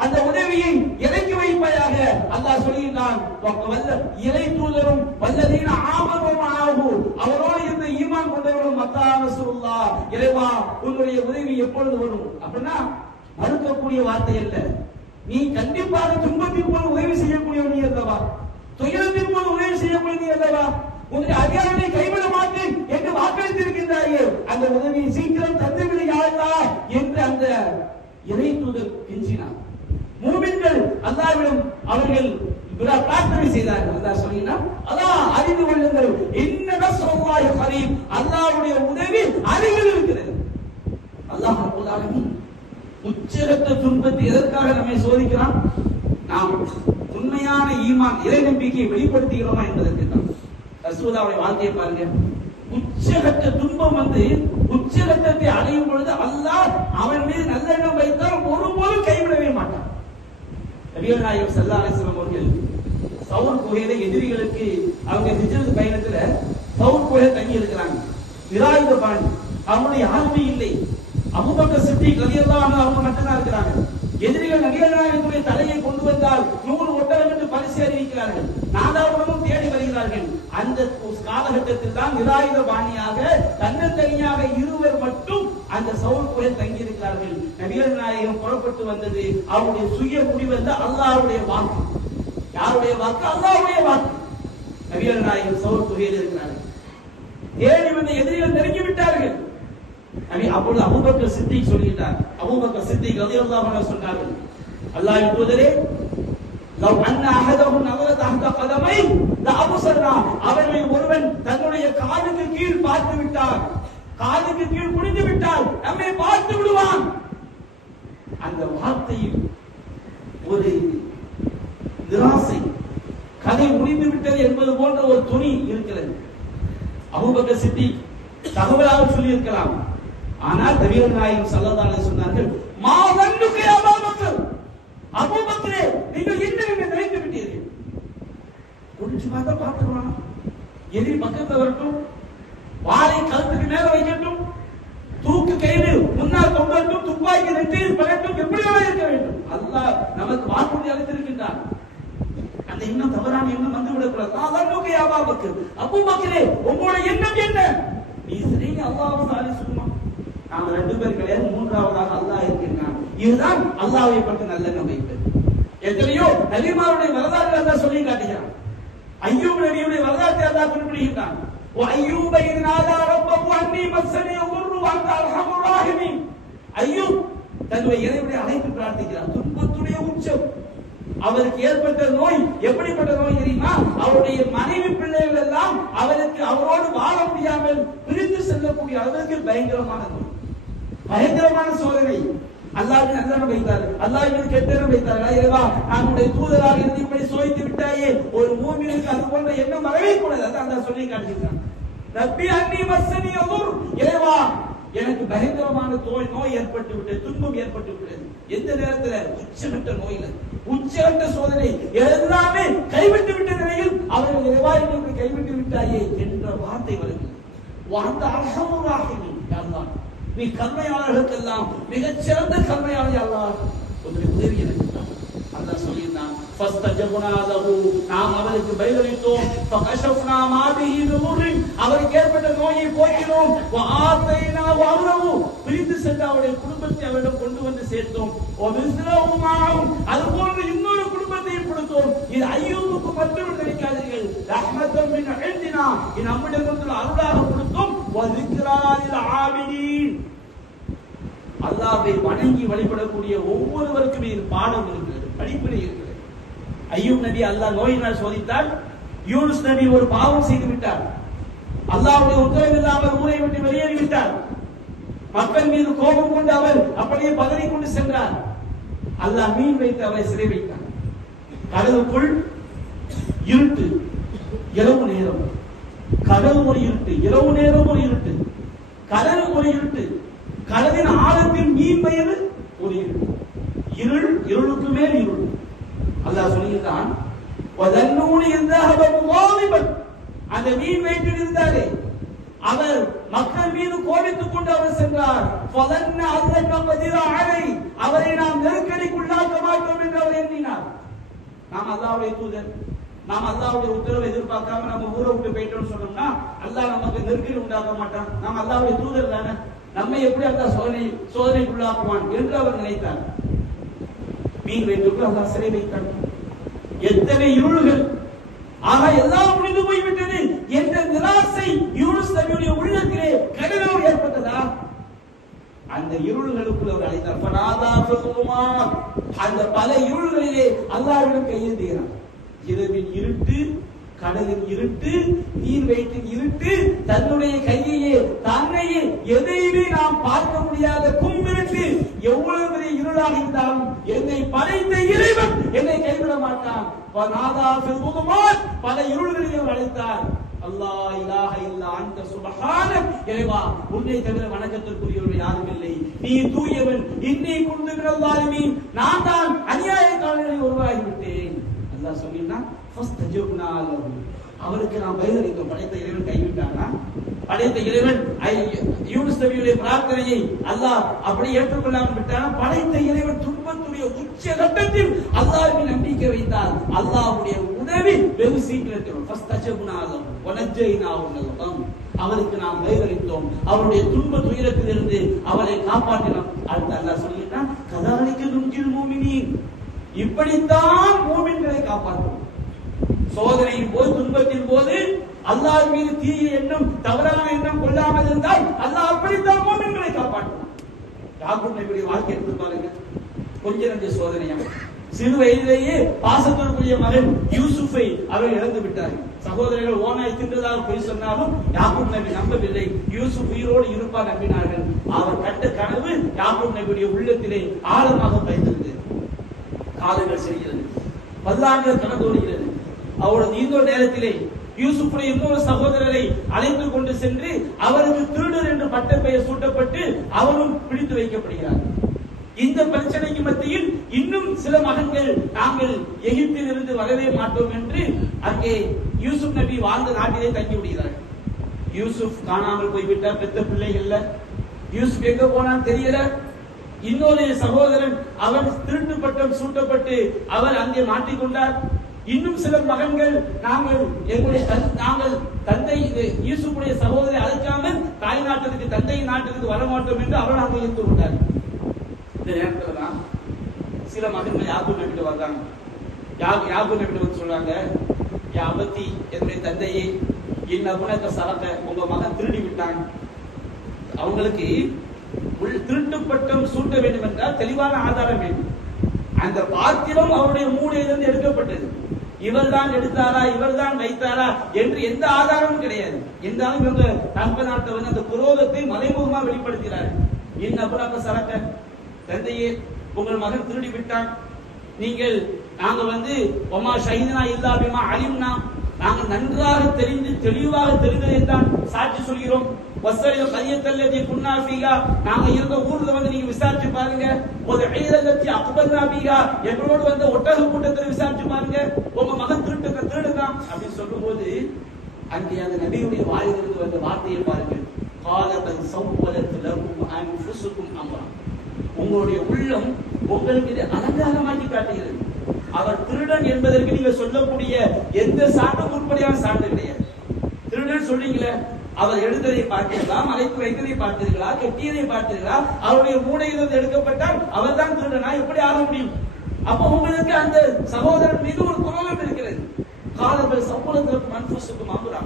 அந்த உதவியை இறக்கி வைப்பாயாக. அல்லாஹ் சொல்கிறான், இறை தூதரும் வல்லதீன ஆமனு அவரோடு இருந்த ஈமான் கொண்டவர்களும் மத்தா ரசூலுல்லாஹ், இறைவா உன்னுடைய உதவி எப்பொழுது வரும்? அப்படின்னா மறுக்கக்கூடிய வார்த்தை அல்ல. நீ கண்டிப்பாக துன்பத்தின் போது உதவி செய்யக்கூடிய நீ அல்லவா, துயரத்தின் போது உதவி செய்யக்கூடிய நீ அல்லவா, உன்னுடைய அதிகாரத்தை கைவிட மாட்டேன் என்று வாக்களித்திருக்கின்றாயே, அந்த உதவியை சீக்கிரம் தந்துவிடு யா அல்லாஹ் என்று அந்த இறை தூதர் கெஞ்சினார். மூமின்கள் அல்லாஹ்விடம் அவர்கள் பிரார்த்தனை செய்தார்கள். அல்லாஹ் சொல்கிறார், அல்லாஹ் அறிந்து கொள்ளுங்கள், இன்ன நஸ்ருல்லாஹி கரீம், அல்லாஹ்வுடைய உதவி அருகில் இருக்கிறது. அல்லாஹ் ரப்பல் ஆலமீன் உச்சகட்ட துன்பத்தை எதற்காக நம்மை சோதிக்கிறான்? நாம் உண்மையான ஈமான், இறை நம்பிக்கையை வெளிப்படுத்துகிறோமா என்பதற்கு தான். ரசூலுல்லாஹ்வுடைய வாழ்க்கையை பாருங்க. உச்சகட்ட துன்பம் உச்சகட்டத்தை அடையும் பொழுது அல்லாஹ் அவன் மீது நல்லெண்ணம் வைத்தால் ஒருபோதும் கைவிடவே மாட்டான். நபிகள் நாயகம் ஸல்லல்லாஹு அலைஹி வஸல்லம் அவர்கள் சவுர் குகையில எதிரிகளுக்கு அவங்க ஹிஜ்ரத் பயணத்துல சவுர் குகையில தங்கி இருக்கிறாங்க. நிராயுத பாணி, அவங்களுடைய யாருமே இல்லை. அபூபக்கர் சித்திக் ரலியல்லாஹு அன்ஹு அவங்க மட்டும்தான் இருக்கிறாங்க. எதிரிகள் நபிகள் நாயகத்துடைய தலையை கொண்டு வந்தால் 100 ஒட்டகம் என்று பரிசு அறிவிக்கிறார்கள். நாதாவுடனும் தேடி வருகிறார்கள். அந்த காலகட்டத்தில் தான் நிராயுத பாணியாக தன்னந்தனியாக இருவர் மட்டும் அந்த சவுர் குகையில் தங்கி இருக்கிறார்கள். நபிகள் நாயகம் புறப்பட்டு வந்தது அவருடைய சுய முடிவென்ற அல்லாஹ்வுடைய வாக்கு. யாருடைய வாக்கு? அல்லாஹ்வுடைய வாக்கு. நபிகள் நாயகம் சவுர் குகையில் இருக்கிறார்கள். தேடி வந்த எதிரிகள் நெருங்கி விட்டார்கள். அப்பொழுது அபூபக்கர் சித்திக் சொல்கிறார். அபூபக்கர் சித்திக் ரலியல்லாஹு அன்ஹு சொன்னார்கள், அல்லாஹ்வின் தூதரே, லவ் அன்ன அஹதஹும் நஸர தஹத கதமை லஅப்ஸர்னா, அவர்களில் ஒருவன் தன்னுடைய காலுக்கு கீழ் பார்த்து விட்டார், காலுக்கு கீழ் குனிந்து விட்டால் நம்மை பார்த்து விடுவான். அந்த வார்த்தையில் ஒரு நிராசை, கதை முடிந்து விட்டது என்பது போன்ற ஒரு துணி இருக்கிறது. அபூபக்கர் சித்திக் தகவலாக சொல்லி இருக்கலாம். ஆனால் நபிகள் நாயகம் ஸல்லல்லாஹு அலைஹி சொன்னார்கள், மா வன்னுக யா அபூபக்கர், அபூபக்கரே நீங்கள் என்ன நினைத்து விட்டீர்கள்? கொஞ்சம் பார்த்துக்கலாம், எதிரி பக்கத்தில் வரட்டும், வாளை கழுத்துக்கு மேல வைக்கட்டும், தூக்கு கையில் முன்னால் கொண்டட்டும், துப்பாக்கி நெற்றியில் படட்டும், எப்படியாக இருக்க வேண்டும். அல்லாஹ் நமக்கு வாக்குறுதி அளித்திருக்கின்றான். அந்த எண்ணம் தவறான எண்ணம் வந்து விடக்கூடாது. மா வன்னுக யா அபூபக்கர், அபூபக்கரே உங்களுடைய எண்ணம் என்ன? நீ சரிங்க அல்லாஹ்வை சாலி சொல்லுமா, நாம 2 பேர் கிடையாது, 3ஆவதாக அல்லாஹ் இருக்கின்றான். இதுதான் அல்லாஹ்வை பற்றி நல்லெண்ணம் வைப்பது. எத்தனையோ நபிமாருடைய வரலாறு அல்லாஹ் சொல்லி காட்டுகிறான். அய்யூப் நபியுடைய வரலாற்றை அல்லாஹ் குறிப்பிடுகின்றான். வ அய்யூப இذ நாதா ரப்பஹு அன்னி மஸ்ஸனி யதுர்ரு வ அன்த அர்ஹமுர் ராஹிமீன். அய்யூப் தன்னுடைய இறைவனை அழைத்து பிரார்த்திக்கிறார். துன்பத்துடைய உச்சம். அவருக்கு ஏற்பட்ட நோய் எப்படிப்பட்ட நோய் தெரியுமா? அவருடைய மனைவி பிள்ளைகள் எல்லாம் அவரோடு வாழ முடியாமல் பிரிந்து செல்லக்கூடிய அளவுக்கு பயங்கரமான நோய், பயங்கரமான சோதனை. அல்லாஹ்வின் நல்லெண்ணம் வைத்தார், அல்லாஹ்வின் கெட்டெண்ணம் வைத்தார். இறைவா, நம்முடைய தூதராக இருந்து இப்படி சோதித்து விட்டாயே, ஒரு மூமினுக்கு அது போன்ற எண்ணம் வரவே கூடாது. அதான் அல்லாஹ் சொல்லி காட்டுகிறான். ரப்பி அன்னி மஸ்ஸனி யதுர், இறைவா எனக்கு பயங்கரமான நோய் ஏற்பட்டு விட்டது, துன்பம் ஏற்பட்டு விட்டது. எந்த நேரத்தில்? உச்சகட்ட நோயில, உச்சகட்ட சோதனை, எல்லாமே கைவிட்டு விட்ட நிலையில் அவர்கள் இறைவாயிற்கு கைவிட்டு விட்டாயே என்ற வார்த்தை வருகிறது. அந்த அர்ஹமுர் ராஹிமீன், அல்லாஹ் நீ கருணையாளர்களுக்கெல்லாம் மிகச் சிறந்த கருணையாளி அல்லாஹ், உன்னுடைய உதவி எனக்கு தான். அல்லாஹ் சொல்லினான், ஃபஸ்தஜப்னா லஹு, நாம் அவருக்கு பதிலளித்தோம். ஃபகஷஃப்னா மா பிஹி மின், அவருக்கு ஏற்பட்ட நோயை போக்கினோம். வ ஆதைனா வஹ்லஹு, பிரிந்து சென்ற அவருடைய குடும்பத்தை அவரிடம் கொண்டு வந்து சேர்த்தோம். வ மிஸ்லஹு மஅஹும், அதுபோன்று இன்னொரு குடும்பத்தையும் கொடுத்தோம். இது அய்யூபுக்கு மட்டும் நினைக்காதீர்கள், ரஹ்மத்தன் மின் இந்தினா, நம்மிடமிருந்து அருளாக கொடுத்தோம். வذிக்ரா லில் ஆபிதீன், அல்லாஹ்வை வணங்கி வழிபடக்கூடிய ஒவ்வொருவருக்கும் இது பாடம் இருக்கிறது, படிப்பினை இருக்கிறது. அய்யூப் நபி அல்லாஹ் நோயினால் சோதித்தார். யூனுஸ் நபி ஒரு பாவம் செய்து விட்டார். அல்லாஹ்வுடைய உத்தரவு இல்லாமல் ஊரை விட்டு வெளியேறிவிட்டார். மக்கள் மீது கோபம் கொண்டு அவர் அப்படியே பதறிக் கொண்டு சென்றார். அல்லாஹ் மீன் வைத்து அவரை சிறை வைத்தார். கடலுக்குள் இருட்டு, இரவு நேரம். கடல் ஒரு இருட்டு, இரவு நேரம் ஒரு இருட்டு, கடல் ஒரு இருட்டு, கடலின் ஆழத்தில் மீன் வயது ஒரு இருட்டு, இருள், இருளுக்கு மேல் இருள். அல்லாஹ் சொல்லுகிறான், அந்த மீன் வயிற்றில் இருந்தாரே அவர் மக்கள் மீது கோபித்துக் கொண்டு அவர் சென்றார். அவரை நாம் நெருக்கடிக்குள்ளாக்க மாட்டோம் என்று அவர் எண்ணினார். நாம் அல்லாஹ்வுடைய தூதர், நாம் அல்லாஹ்வுடைய உத்தரவை எதிர்பார்க்காம நம்ம ஊரை விட்டு போயிட்டோம்னு சொன்னோம்னா அல்லாஹ் நமக்கு நெருக்கடி உண்டாக்க மாட்டான். நாம் அல்லாஹ்வுடைய தூதர் தானே, நம்மை எப்படி அல்லாஹ் சோதனைக்குள்ளாக்குவான் என்று அவர் நினைத்தார். மீன் வைத்துக்கு அல்லாஹ் சிறை வைத்தார். எத்தனை இருள்கள்! ஆக எல்லாம் முடிந்து போய்விட்டது என்ற நிராசை யூனுஸ் நபியுடைய உள்ளத்திலே கடுமையாக ஏற்பட்டதா? அந்த இருள்களுக்குள் அவர் அழைத்தார். அந்த பல இருள்களிலே அல்லாஹ்விடம் கையேந்துகிறார். இரவின் இருட்டு, கடலின் இருட்டு, நீர் வயிற்றின் இருட்டு, தன்னுடைய கையையே தன்னையே எதையுமே நாம் பார்க்க முடியாத கும்பிருட்டு. எவ்வளவு பெரிய இருளாக இருந்தாலும் என்னை படைத்த இறைவன் என்னை கைவிட மாட்டான். பல இருள்களில் அழைத்தார். அல்லாஹ் இலாஹ இல்லா அன்த சுப்ஹானக், இறைவா உன்னை தவிர வணக்கத்திற்குரியவர் யாரும் இல்லை, நீ தூயவன். இன்னி குன்து மினல் ஸாலிமீன், நான் தான் அநியாயக்காரர்களில் ஒருவராகிவிட்டேன். அல்லாஹ் சொல்லினான், ஃபஸ்தஜப்னா லஹு, அவருக்கு நாம் பதிலளித்தோம். படைத்த இறைவன் கைவிட்டானா? படைத்த இறைவன் யூனுஸ் நபியுடைய பிரார்த்தனையை அல்லாஹ் அப்படி ஏற்றுக்கொள்ளாமல் விட்டானா? படைத்த இறைவன் துன்பத்துடைய உச்ச கட்டத்தில் அல்லாஹ்வின் நம்பிக்கை வைத்தார். அல்லாஹ்வுடைய உதவி வெகு சீக்கிரத்தில் ஃபஸ்தஜப்னா லஹு வனஜ்ஜைனாஹு மினல் கம், அவருக்கு நாம் பதிலளித்தோம், அவருடைய துன்ப துயரத்திலிருந்து அவரை காப்பாற்றினோம். அடுத்து அல்லாஹ் சொல்லிட்டான், கதாலிக நுஞ்சில் மூமினீன், இப்படித்தான் மூமின்களை காப்பாற்றுவோம். சோதனையின் போது, துன்பத்தின் போது அல்லாஹ் மீது தீய எண்ணம், தவறான எண்ணம் கொள்ளாமல் இருந்தால் அல்லாஹ் அப்படித்தான் மூமின்களை காப்பாற்றுவான். யாக்கூப் நபியுடைய வாழ்க்கை எடுத்து பாருங்க. கொஞ்ச நஞ்ச சோதனையா. சிறு வயதிலேயே பாசத்திற்குரிய மகன் யூசுஃபை அவர் இழந்து விட்டார். சகோதரர்கள் ஓனாய் தின்றதாக போய் சொன்னாலும் யாக்கூப் நபி நம்பவில்லை. யூசுப் உயிரோடு இருப்பார் நம்பினார்கள். அவர் கண்ட கனவு யாக்கூப் நபியுடைய உள்ளத்திலே ஆழமாக பதிந்தது. காலங்கள் செல்கிறது, பல்லாண்டுகள் கடந்து ஓடுகிறது. அவரது இந்த நேரத்திலே யூசுஃபுடைய இன்னொரு சகோதரரை அழைத்து கொண்டு சென்று அவருக்கு திருடர் என்று பட்ட பெயர் சூட்டப்பட்டு அவரும் பிடித்து வைக்கப்படுகிறார். இந்த பிரச்சனைக்கு மத்தியில் இன்னும் சில மகன்கள் நாங்கள் எகிப்தில் இருந்து வரவே மாட்டோம் என்று அங்கே யூசுப் நபி வாழ்ந்த நாட்டிலே தங்கி விடுகிறார்கள். யூசுப் காணாமல் போய்விட்டார், பெத்த பிள்ளைகள்ல. யூசுப் எங்க போனான்னு தெரியல. இன்னொரு சகோதரன் அவர் திருட்டு பட்டம் சூட்டப்பட்டு அவர் அங்கே மாட்டிக்கொண்டார். இன்னும் சில மகன்கள் நாங்கள் தந்தை யூசுஃபுடைய சகோதரி அழைக்காமல் தாய் நாட்டுக்கு தந்தை நாட்டுக்கு வரமாட்டோம் என்று அவர் அங்கே இருந்து கொண்டார். இந்த நேரத்தில் தான் சில மகன்கள் யாக்கூப் நபிட்ட வந்தாங்க. யாக்கூப் நபிட்ட வந்து சொல்றாங்க, யா அபத்தி, என்னுடைய தந்தையை, என் அபுனக சரக்க, உங்க மகன் திருடி விட்டான். அவங்களுக்கு திருட்டு பட்டம் சூட்ட வேண்டும் என்றால் தெளிவான ஆதாரம் வேண்டும். அந்த பாத்திரம் அவருடைய மூளையிலிருந்து எடுக்கப்பட்டது. இவர் தான் எடுத்தாரா, இவர் தான் வைத்தாரா என்று எந்த ஆதாரமும் கிடையாது. என்றாலும் இவங்க தகப்பனார்ட்ட வந்து அந்த குரோதத்தை மறைமுகமா வெளிப்படுத்துகிறார்கள். என் அபுனக சரக்க, தந்தையே உங்கள் மகன் திருடி விட்டான். நாங்க வந்து ஒமா ஷஹீதனா இல்லா பிமா அலிம்னா, நாங்கள் நன்றாக தெரிந்து தெளிவாக தெரிந்ததை தான் சாட்சி சொல்கிறோம். வஸ்ஸரில் கரியத்தல்லதி குன்னா ஃபீஹா, நாங்க இருந்த ஊர்ல வந்து நீங்க விசாரிச்சு பாருங்க. ஒரு ஐலல்லதி அக்பர்னா ஃபீஹா, எங்களோட வந்து ஒட்டக கூட்டத்தில் விசாரிச்சு பாருங்க. உங்க மகன் திருடுதான் அப்படின்னு சொல்லும்போது அங்கே அந்த நபியுடைய வாயிலிருந்து வந்த வார்த்தையை பாருங்க. காலபல் சவ்வலத் லஹும் அன்ஃபுசுகும் அம்ரா, உங்களுடைய உள்ளம் உங்களுக்கு இது அலங்காரமாக்கி காட்டுகிறது. அவர் திருடன் என்பதற்கு நீங்க சொல்லக்கூடிய எந்த சான்றும் உருப்படியான சான்று கிடையாது. திருடன் சொல்றீங்களே, அவர் எடுத்ததை பார்த்தீர்களா, மலைக்கு வைத்ததை பார்த்தீர்களா, கெட்டியதை பார்த்தீர்களா? அவருடைய மூளையிலிருந்து எடுக்கப்பட்டால் அவர் தான் திருடனா எப்படி ஆக முடியும்? அப்ப உங்களுக்கு அந்த சகோதரன் மீது ஒரு குரோதம் இருக்கிறது. காலபல் சம்பளத்திற்கும் அன்புசுக்கும் அம்புரா,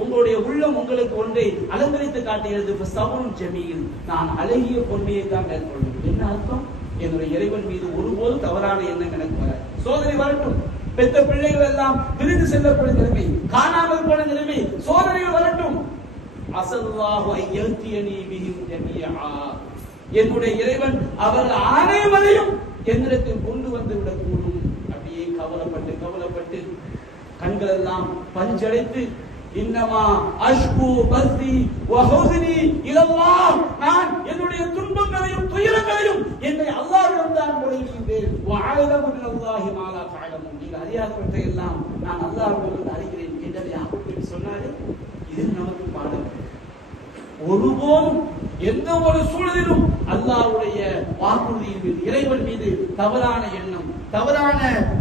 உங்களுடைய உள்ளம் உங்களுக்கு ஒன்றை அலங்கரித்து காட்டுகிறது. சபுன் ஜமீல், நான் அழகிய பொன்மையை தான் மேற்கொள்ளும். என்ன அர்த்தம்? என்னுடைய இறைவன் மீது ஒருபோதும் தவறான எண்ணம் எனக்கு வர. சோதனை வரட்டும், பெற்ற பிள்ளைகள் எல்லாம் பிரிந்து செல்லக்கூடிய நிலைமை, காணாமல் போன நிலைமை, சோதனைகள் வரட்டும். அஸல்லாஹு அய்யத்தியனி பிஹிம் ஜமீஆ, என்னுடைய இறைவன் அவர்கள் அனைவரையும் என்னிடத்தில் கொண்டு வந்து விடக்கூடும். அப்படியே கவலைப்பட்டு கண்கள் எல்லாம் பஞ்சடைத்து, இன்னமா அஷ்கு பஸ்தி வஹுஸ்னி இலல்லாஹ், நான் என்னுடைய துன்பங்களையும் துயரங்களையும் என்னை அல்லாஹ்விடம் தான் முறையிடுகிறேன். வஅலமு பில்லாஹி மா லா தஅலமுன், நீங்கள் அறியாதவற்றை எல்லாம் நான் அல்லாஹ்விடம் அறிகிறேன் என்று யாக்கூப் சொன்னாரே. இது நமக்கு பாடம். ஒருபோதும் எந்த ஒரு சூழலிலும் அல்லாஹ்வுடைய வாக்குறுதியின் மீது, இறைவன் மீது தவறான எண்ணம், தவறான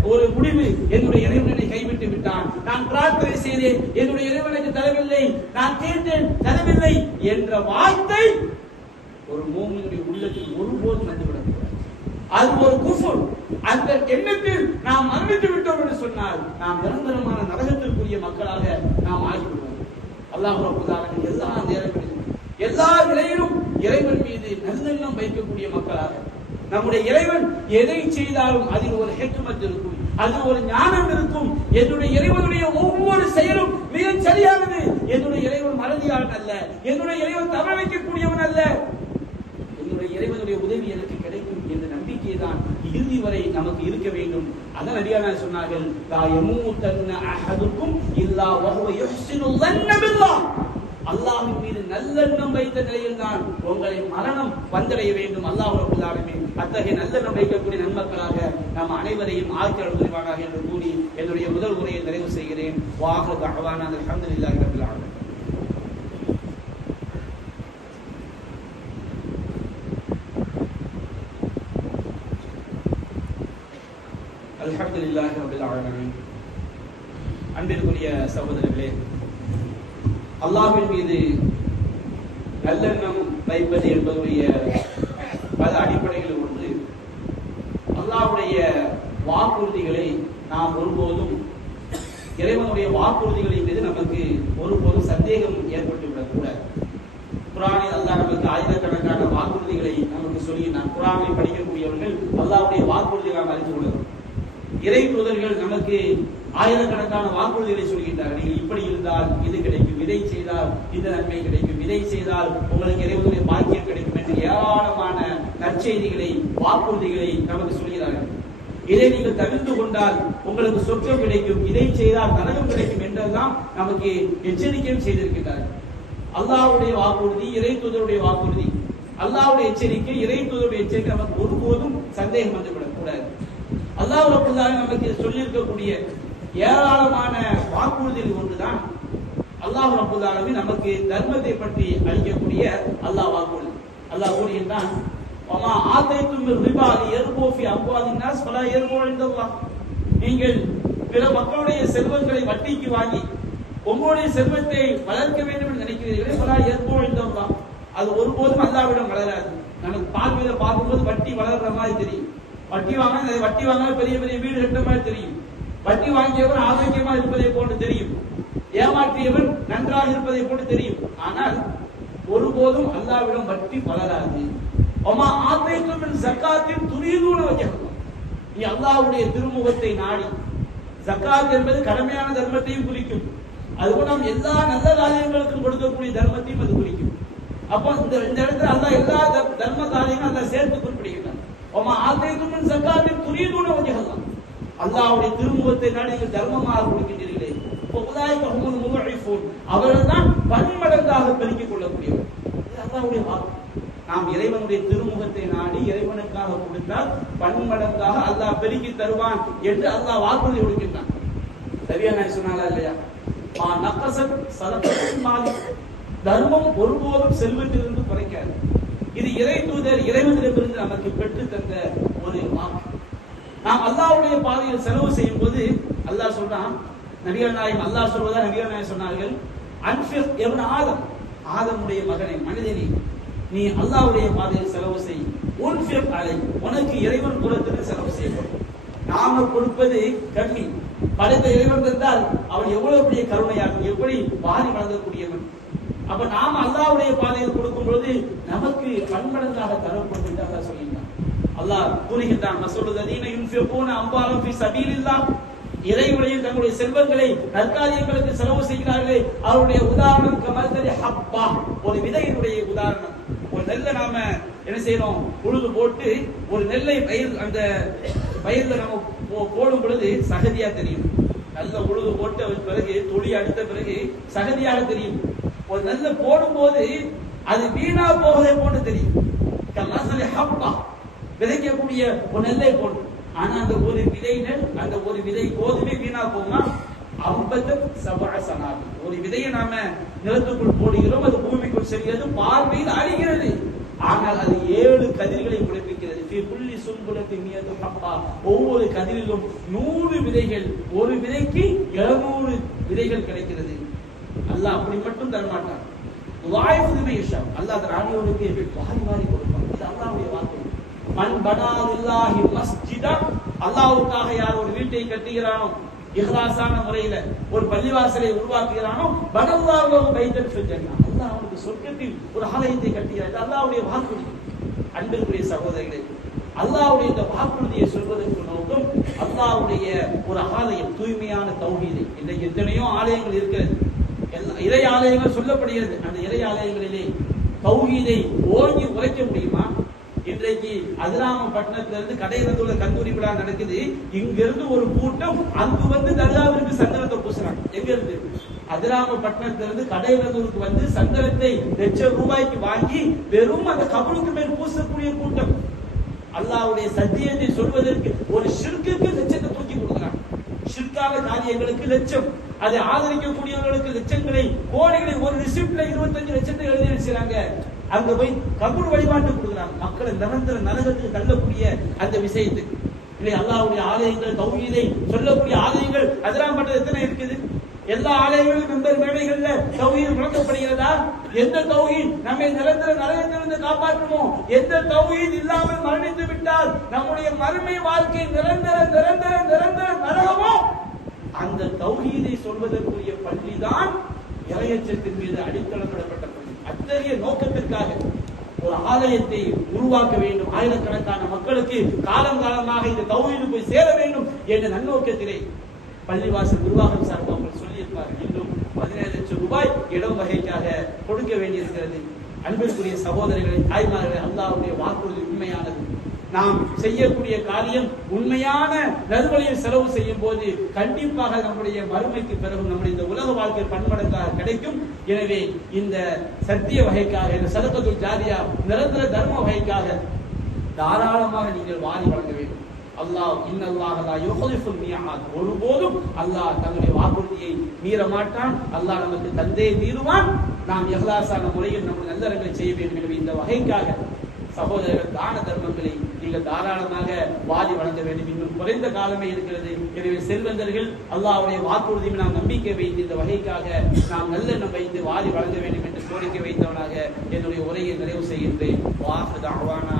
ஒரு முடிவு, என்னுடைய இறைவனை கைவிட்டு விட்டான், நான் பிரார்த்தனை செய்தேன் என்னுடைய இறைவனுக்கு தரவில்லை, நான் கேட்டேன் தரவில்லை என்ற வார்த்தை ஒரு மூமினுடைய உள்ளத்தில் ஒருபோதும் வந்துவிடக்கூடாது. அது ஒரு குஃபர். அந்த எண்ணத்தில் நாம் மரணித்து விட்டோம் என்று சொன்னால் நாம் நிரந்தரமான நரகத்திற்குரிய மக்களாக நாம் ஆகிவிடுவோம். அல்லாஹ் ரப்பல் ஆலமீன் எல்லா நேரங்களிலும் எல்லா நிலையிலும் இறைவன் மீது நல்லெண்ணம் வைக்கக்கூடிய மக்களாக, நம்முடைய இறைவன் எதை செய்தாலும் அதில் ஒரு ஹிக்மத் இருக்கும், அதில் ஒரு ஞானம் இருக்கும். என்னுடைய இறைவனுடைய ஒவ்வொரு செயலும் மிக சரியானது. என்னுடைய இறைவன் மறதியாளன் அல்ல, என்னுடைய இறைவன் தவற வைக்கக்கூடியவன் அல்ல, என்னுடைய இறைவனுடைய உதவி எனக்கு கிடைக்கும் என்ற நம்பிக்கை தான் இறுதி வரை நமக்கு இருக்க வேண்டும். அதான் நபியார் சொன்னார்கள், லா யமூதன்ன அஹதுக்கும் இல்லா வஹுவ யுஹ்சினு ظن பில்லாஹ், அல்லாஹ்வின் மீது நல்லெண்ணம் வைத்த நிலையில் தான் உங்களை மரணம் வந்தடைய வேண்டும். அல்லாஹ் ரப்பல் ஆலமீன் அத்தகைய நல்லெண்ணம் வைக்கக்கூடிய நன்மக்களாக நாம் அனைவரையும் ஆக்கிரல் புரிவானாக என்று கூறி என்னுடைய முதல் உரையை நிறைவு செய்கிறேன். வாஹிரு தஅவானா அல்ஹம்துலில்லாஹி ரப்பில் ஆலமீன். அல்ஹம்துலில்லாஹி ரப்பில் ஆலமீன். அன்பிற்குரிய சகோதரர்களே, அல்லாஹ்வின் மீது நல்லெண்ணம் வைப்பது என்பதுடைய பல அடிப்படைகள் ஒன்று. அல்லாஹ்வுடைய வாக்குறுதிகளை நாம் ஒருபோதும், இறைவனுடைய வாக்குறுதிகளின் மீது நமக்கு ஒருபோதும் சந்தேகம் ஏற்பட்டுவிடக் கூடாது. குர்ஆனில் அல்லாஹ் நமக்கு ஆயிரக்கணக்கான வாக்குறுதிகளை நமக்கு சொல்லினார். குர்ஆனை படிக்கக்கூடியவர்கள் அல்லாஹ்வுடைய வாக்குறுதிகளை நாம் அறிந்து கொள்ளலாம். இறை தூதர்கள் நமக்கு ஆயிரக்கணக்கான வாக்குறுதிகளை சொல்கின்றார்கள். நீங்கள் இப்படி இருந்தால் இது கிடைக்கும், இதை செய்தால் இந்த நன்மை கிடைக்கும், இதை செய்தால் உங்களுக்கு இறைவனுடைய பாக்கியம் கிடைக்கும் என்று ஏராளமான நற்செய்திகளை, வாக்குறுதிகளை நமக்கு சொல்கிறார்கள். இதை நீங்கள் தவிர்த்து கொண்டால் உங்களுக்கு சொர்க்கம் கிடைக்கும், இதை செய்தால் நரகம் கிடைக்கும் என்றெல்லாம் நமக்கு எச்சரிக்கையும் செய்திருக்கிறார்கள். அல்லாஹ்வுடைய வாக்குறுதி, இறை தூதருடைய வாக்குறுதி, அல்லாஹ்வுடைய எச்சரிக்கை, இறை தூதருடைய எச்சரிக்கை நமக்கு ஒருபோதும் சந்தேகம் வந்துவிடக் கூடாது. அல்லாஹ் ரப்பல் ஆலமீன் நமக்கு சொல்லியிருக்கக்கூடிய ஏராளமான வாக்குறுதிகள் ஒன்றுதான் அல்லாஹ் ரப்பல் ஆலமீன் நமக்கு தர்மத்தை பற்றி அளிக்கக்கூடிய அல்லாஹ் வாக்குறுதி. அல்லாஹ் கூறுகின்றான், வமா ஆதைத்தும் மின் ரிபா லியர்பு ஃபி அம்வாலின் நாஸ் ஃபலா யர்பு இன்தல்லாஹ், நீங்கள் பிற மக்களுடைய செல்வங்களை வட்டிக்கு வாங்கி உங்களுடைய செல்வத்தை வளர்க்க வேண்டும் என்று நினைக்கிறீர்களே, ஃபலா யர்பு இன்தல்லாஹ், அது ஒருபோதும் அல்லாஹ்விடம் வளராது. நமக்கு பார்வையில பார்க்கும்போது வட்டி வளர்ற மாதிரி தெரியும், வட்டி வாங்க பெரிய பெரிய வீடு கட்ட மாதிரி தெரியும், வட்டி வாங்கியவன் ஆரோக்கியமா இருப்பதை போன்று தெரியும், ஏமாற்றியவன் நன்றாக இருப்பதை போன்று தெரியும். ஆனால் ஒருபோதும் அல்லாஹ்விடம் வட்டி வளராது. வமா ஆதைத்தும் மின் ஸகாத்தின் துரீதுன வஜஹ், நீ அல்லாஹ்வுடைய திருமுகத்தை நாடி, ஸகாத் என்பது கடமையான தர்மத்தையும் குறிக்கும், அதுபோல நாம் எல்லா நல்ல காரியங்களுக்கும் கொடுக்கக்கூடிய தர்மத்தையும் அது குறிக்கும். அப்போ இந்த இடத்துல அல்லாஹ் எல்லா தர்ம காரியங்களும் அல்லாஹ் சேர்த்து குறிப்பிடுகிறான். வமா ஆதைத்தும் மின் ஸகாத்தின் துரீதுன வஜஹ், அல்லாஹ்வுடைய திருமுகத்தை நாடி நீங்கள் தர்மமாக கொடுக்கின்றீர்களே, அவர்கள் தான் பன்மடங்காக பெருக்கிக் கொள்ளக்கூடியவர். அல்லாஹ்வுடைய வாக்கு. நாம் இறைவனுடைய திருமுகத்தை நாடி இறைவனுக்காக கொடுத்தால் பன்மடங்காக அல்லாஹ் பெருக்கி தருவான் என்று அல்லாஹ் வாக்குறுதி கொடுக்கின்றான். சரியான சொன்னாலா இல்லையா? தர்மம் ஒருபோதும் செல்வத்திலிருந்து குறைக்காது. இது இறை தூதர் இறைவனிடமிருந்து நமக்கு பெற்று தந்த ஒரு வாக்கு. நாம் அல்லாஹ்வுடைய பாதையில் செலவு செய்யும் போது அல்லாஹ் சொல்றான், நபிகள் நாயகம் அல்லாஹ் சொல்வதா நபிகள் நாயகம் சொன்னார்கள், அன்ஃபிக் இப்னு ஆதம், ஆதமுடைய மகனே, மனிதனே, நீ அல்லாஹ்வுடைய பாதையில் செலவு செய். உன்ஃபிக் அலை, உனக்கு இறைவன் புறத்திற்கு செலவு செய்யப்படும். நாம கொடுப்பது கம்மி. படைத்த இறைவன் இருந்தால் அவன் எவ்வளவு பெரிய கருணையாகும், எப்படி வாரி வழங்கக்கூடியவன். அப்ப நாம அல்லாஹ்வுடைய பாதையில் கொடுக்கும் பொழுது நமக்கு பன்மடங்காக தரப்படும் என்று அல்லாஹ் சொல்லியிருக்கான். அல்லாஹ் கூறுகின்றான், மஸலுல்லதீன யுன்ஃபிகூன அம்வாலஹும் ஃபீ ஸபீலில்லாஹ், இறைவழியில் தங்களுடைய செல்வங்களை நற்காரியங்களுக்கு செலவு செய்கிறார்களே அவருடைய உதாரணம் கமஸலி ஹப்பா, ஒரு விதையினுடைய உதாரணம். ஒரு நெல்லை நாம என்ன செய்யறோம், உழுது போட்டு ஒரு நெல்லை அந்த பயிர்ல நம்ம போடும் பொழுது சகதியா தெரியும். நல்ல உழுது போட்டு பிறகு தொழி அடுத்த பிறகு சகதியாக தெரியும். ஒரு நெல்லை போடும் போது அது வீணா போவதை போட்டு தெரியும். கமஸலி ஹப்பா, விதைக்கக்கூடிய ஒரு நெல்லை போட்டு. ஆனா அந்த ஒரு விதை நெல், அந்த ஒரு விதை கோதுமை வீணா போகுமா? 57 சனாதி. ஒரு விதையை நாம நிலத்துக்குள் போடுகிறோம், அது பூமிக்குள் செல்கிறது, பார்வையில் அழிகிறது. ஆனால் அது 7 கதிர்களை முளைப்பிக்கிறது. ஒவ்வொரு கதிரிலும் 100 விதைகள், ஒரு விதைக்கு 700 விதைகள் கிடைக்கிறது. அல்லாஹ் அப்படி மட்டும் தரமாட்டான். அல்லாஹ் ராணியோருக்கு வாரி வாரி கொடுப்பான். இது அல்லாஹ்வுடைய வாக்கு. மன் பனா லில்லாஹி மஸ்ஜிதா, அல்லாஹ்வுக்காக யார் ஒரு வீட்டை கட்டுகிறானோ, இஹ்லாஸான முறையில ஒரு பள்ளிவாசலை உருவாக்குகிறானோ, பனல்லாஹு பைத்தன் ஃபில் ஜன்னah, அல்லாஹ் அவனுக்கு சொர்க்கத்தில் ஒரு ஆலயத்தை கட்டுகிறார். இது அல்லாஹ்வுடைய வாக்குறுதி. அன்பிற்குரிய சகோதரர்களே, அல்லாஹ்வுடைய இந்த வாக்குறுதியை சொல்வதற்கு நோக்கம் அல்லாஹ்வுடைய ஒரு ஆலயம், தூய்மையான தௌஹீதை. இன்றைக்கு எத்தனையோ ஆலயங்கள் இருக்கிறது, இறை ஆலயங்கள் சொல்லப்படுகிறது. அந்த இறை ஆலயங்களிலே தௌஹீதை ஓங்கி உரைக்க முடியுமா? இன்றைக்கு அதிராமப்பட்டினத்திலிருந்து கடையிலிருந்து உள்ள கந்தூரி விழா நடக்குது. இங்கிருந்து ஒரு கூட்டம் அங்கு வந்து தர்காவிற்கு சந்தனத்தை பூசுறாங்க. எங்க இருந்து? அதிராமப்பட்டினத்திலிருந்து கடையிலிருந்து வந்து சந்தனத்தை ₹1,00,000 வாங்கி வெறும் அந்த கபருக்கு மேல் பூசக்கூடிய கூட்டம். அல்லாஹ்வுடைய சத்தியத்தை சொல்வதற்கு ஒரு ஷிர்க்குக்கு லட்சத்தை தூக்கி கொடுக்கிறாங்க. ஷிர்கான காரியங்களுக்கு லட்சம், அதை ஆதரிக்கக்கூடியவர்களுக்கு லட்சங்களை கோடிகளை ஒரு ரிசிப்ட்ல 25 லட்சத்தை எழுதி வச்சிருக்காங்க. அங்க போய் கபர் வழிபாட்டு கொடுக்குறாங்க. மக்களை நிரந்தர நரகத்துக்கு தள்ளக்கூடிய அந்த விஷயத்துக்கு இல்லை. அல்லாஹ்வுடைய ஆலயங்கள், தௌஹீதை சொல்லக்கூடிய ஆலயங்கள் அதிராம்பட்டது எத்தனை இருக்குது? எல்லா ஆலயங்களும் மெம்பர் மேடைகள்ல தௌஹீத் முழக்கப்படுகிறதா? எந்த தௌஹீத் நம்மை நிரந்தர நரகத்திலிருந்து காப்பாற்றுமோ, எந்த தௌஹீத் இல்லாமல் மரணித்து விட்டால் நம்முடைய மறுமை வாழ்க்கை நிரந்தர நிரந்தர நிரந்தர நரகமோ, அந்த தௌஹீதை சொல்வதற்குரிய பள்ளிதான் இறையச்சத்தின் மீது அடித்தளமிடப்பட்ட பள்ளி. அத்தகைய நோக்கத்திற்காக ஒரு ஆலயத்தை உருவாக்க வேண்டும், ஆயிரக்கணக்கான மக்களுக்கு காலம் காலமாக இந்த தௌஹீது போய் சேர வேண்டும் என்ற நன்னோக்கத்திலே பள்ளிவாசல் நிர்வாகம் சார்பாக சொல்லியிருப்பார்கள். இன்னும் ₹17,00,000 இடம் வகைக்காக கொடுக்க வேண்டியிருக்கிறது. அன்பிற்குரிய சகோதரர்களை, தாய்மார்களை, அல்லாஹ்வுடைய வாக்குறுதி உண்மையானது. நாம் செய்யக்கூடிய காரியம் உண்மையான நல்வழியில் செலவு செய்யும் போது கண்டிப்பாக நம்முடைய மறுமைக்கு பிறகு நம்முடைய இந்த உலக வாழ்க்கை பன்மடங்காக கிடைக்கும். எனவே இந்த சத்திய வகைக்காக, இந்த சதகத்துல் ஜாரியா நிரந்தர தர்ம வகைக்காக தாராளமாக நீங்கள் வாரி வழங்க வேண்டும். அல்லாஹ் இன்னல்லாஹ லா யுக்லிஃபுல் மியாத், ஒருபோதும் அல்லாஹ் தன்னுடைய வாக்குறுதியை மீற மாட்டான். அல்லாஹ் நமக்கு தந்தே தீருவான். நாம் இஹ்லாஸான முறையில் நம்முடைய நல்லறங்களை செய்ய வேண்டும். எனவே இந்த வகைக்காக சகோதரர்கள், தான தர்மங்களை நீங்கள் தாராளமாக வாரி வழங்க வேண்டும். இன்னும் குறைந்த காலமே இருக்கிறது. எனவே செல்வந்தர்கள் அல்லாஹ்வுடைய வாக்குறுதியை நாம் நம்பிக்கை வைத்து இந்த வகைக்காக நாம் நல்லெண்ணம் வைத்து வாரி வழங்க வேண்டும் என்று கோரிக்கை வைத்தவனாக என்னுடைய உரையை நிறைவு செய்கின்றேன். வாஹ் தஅவானா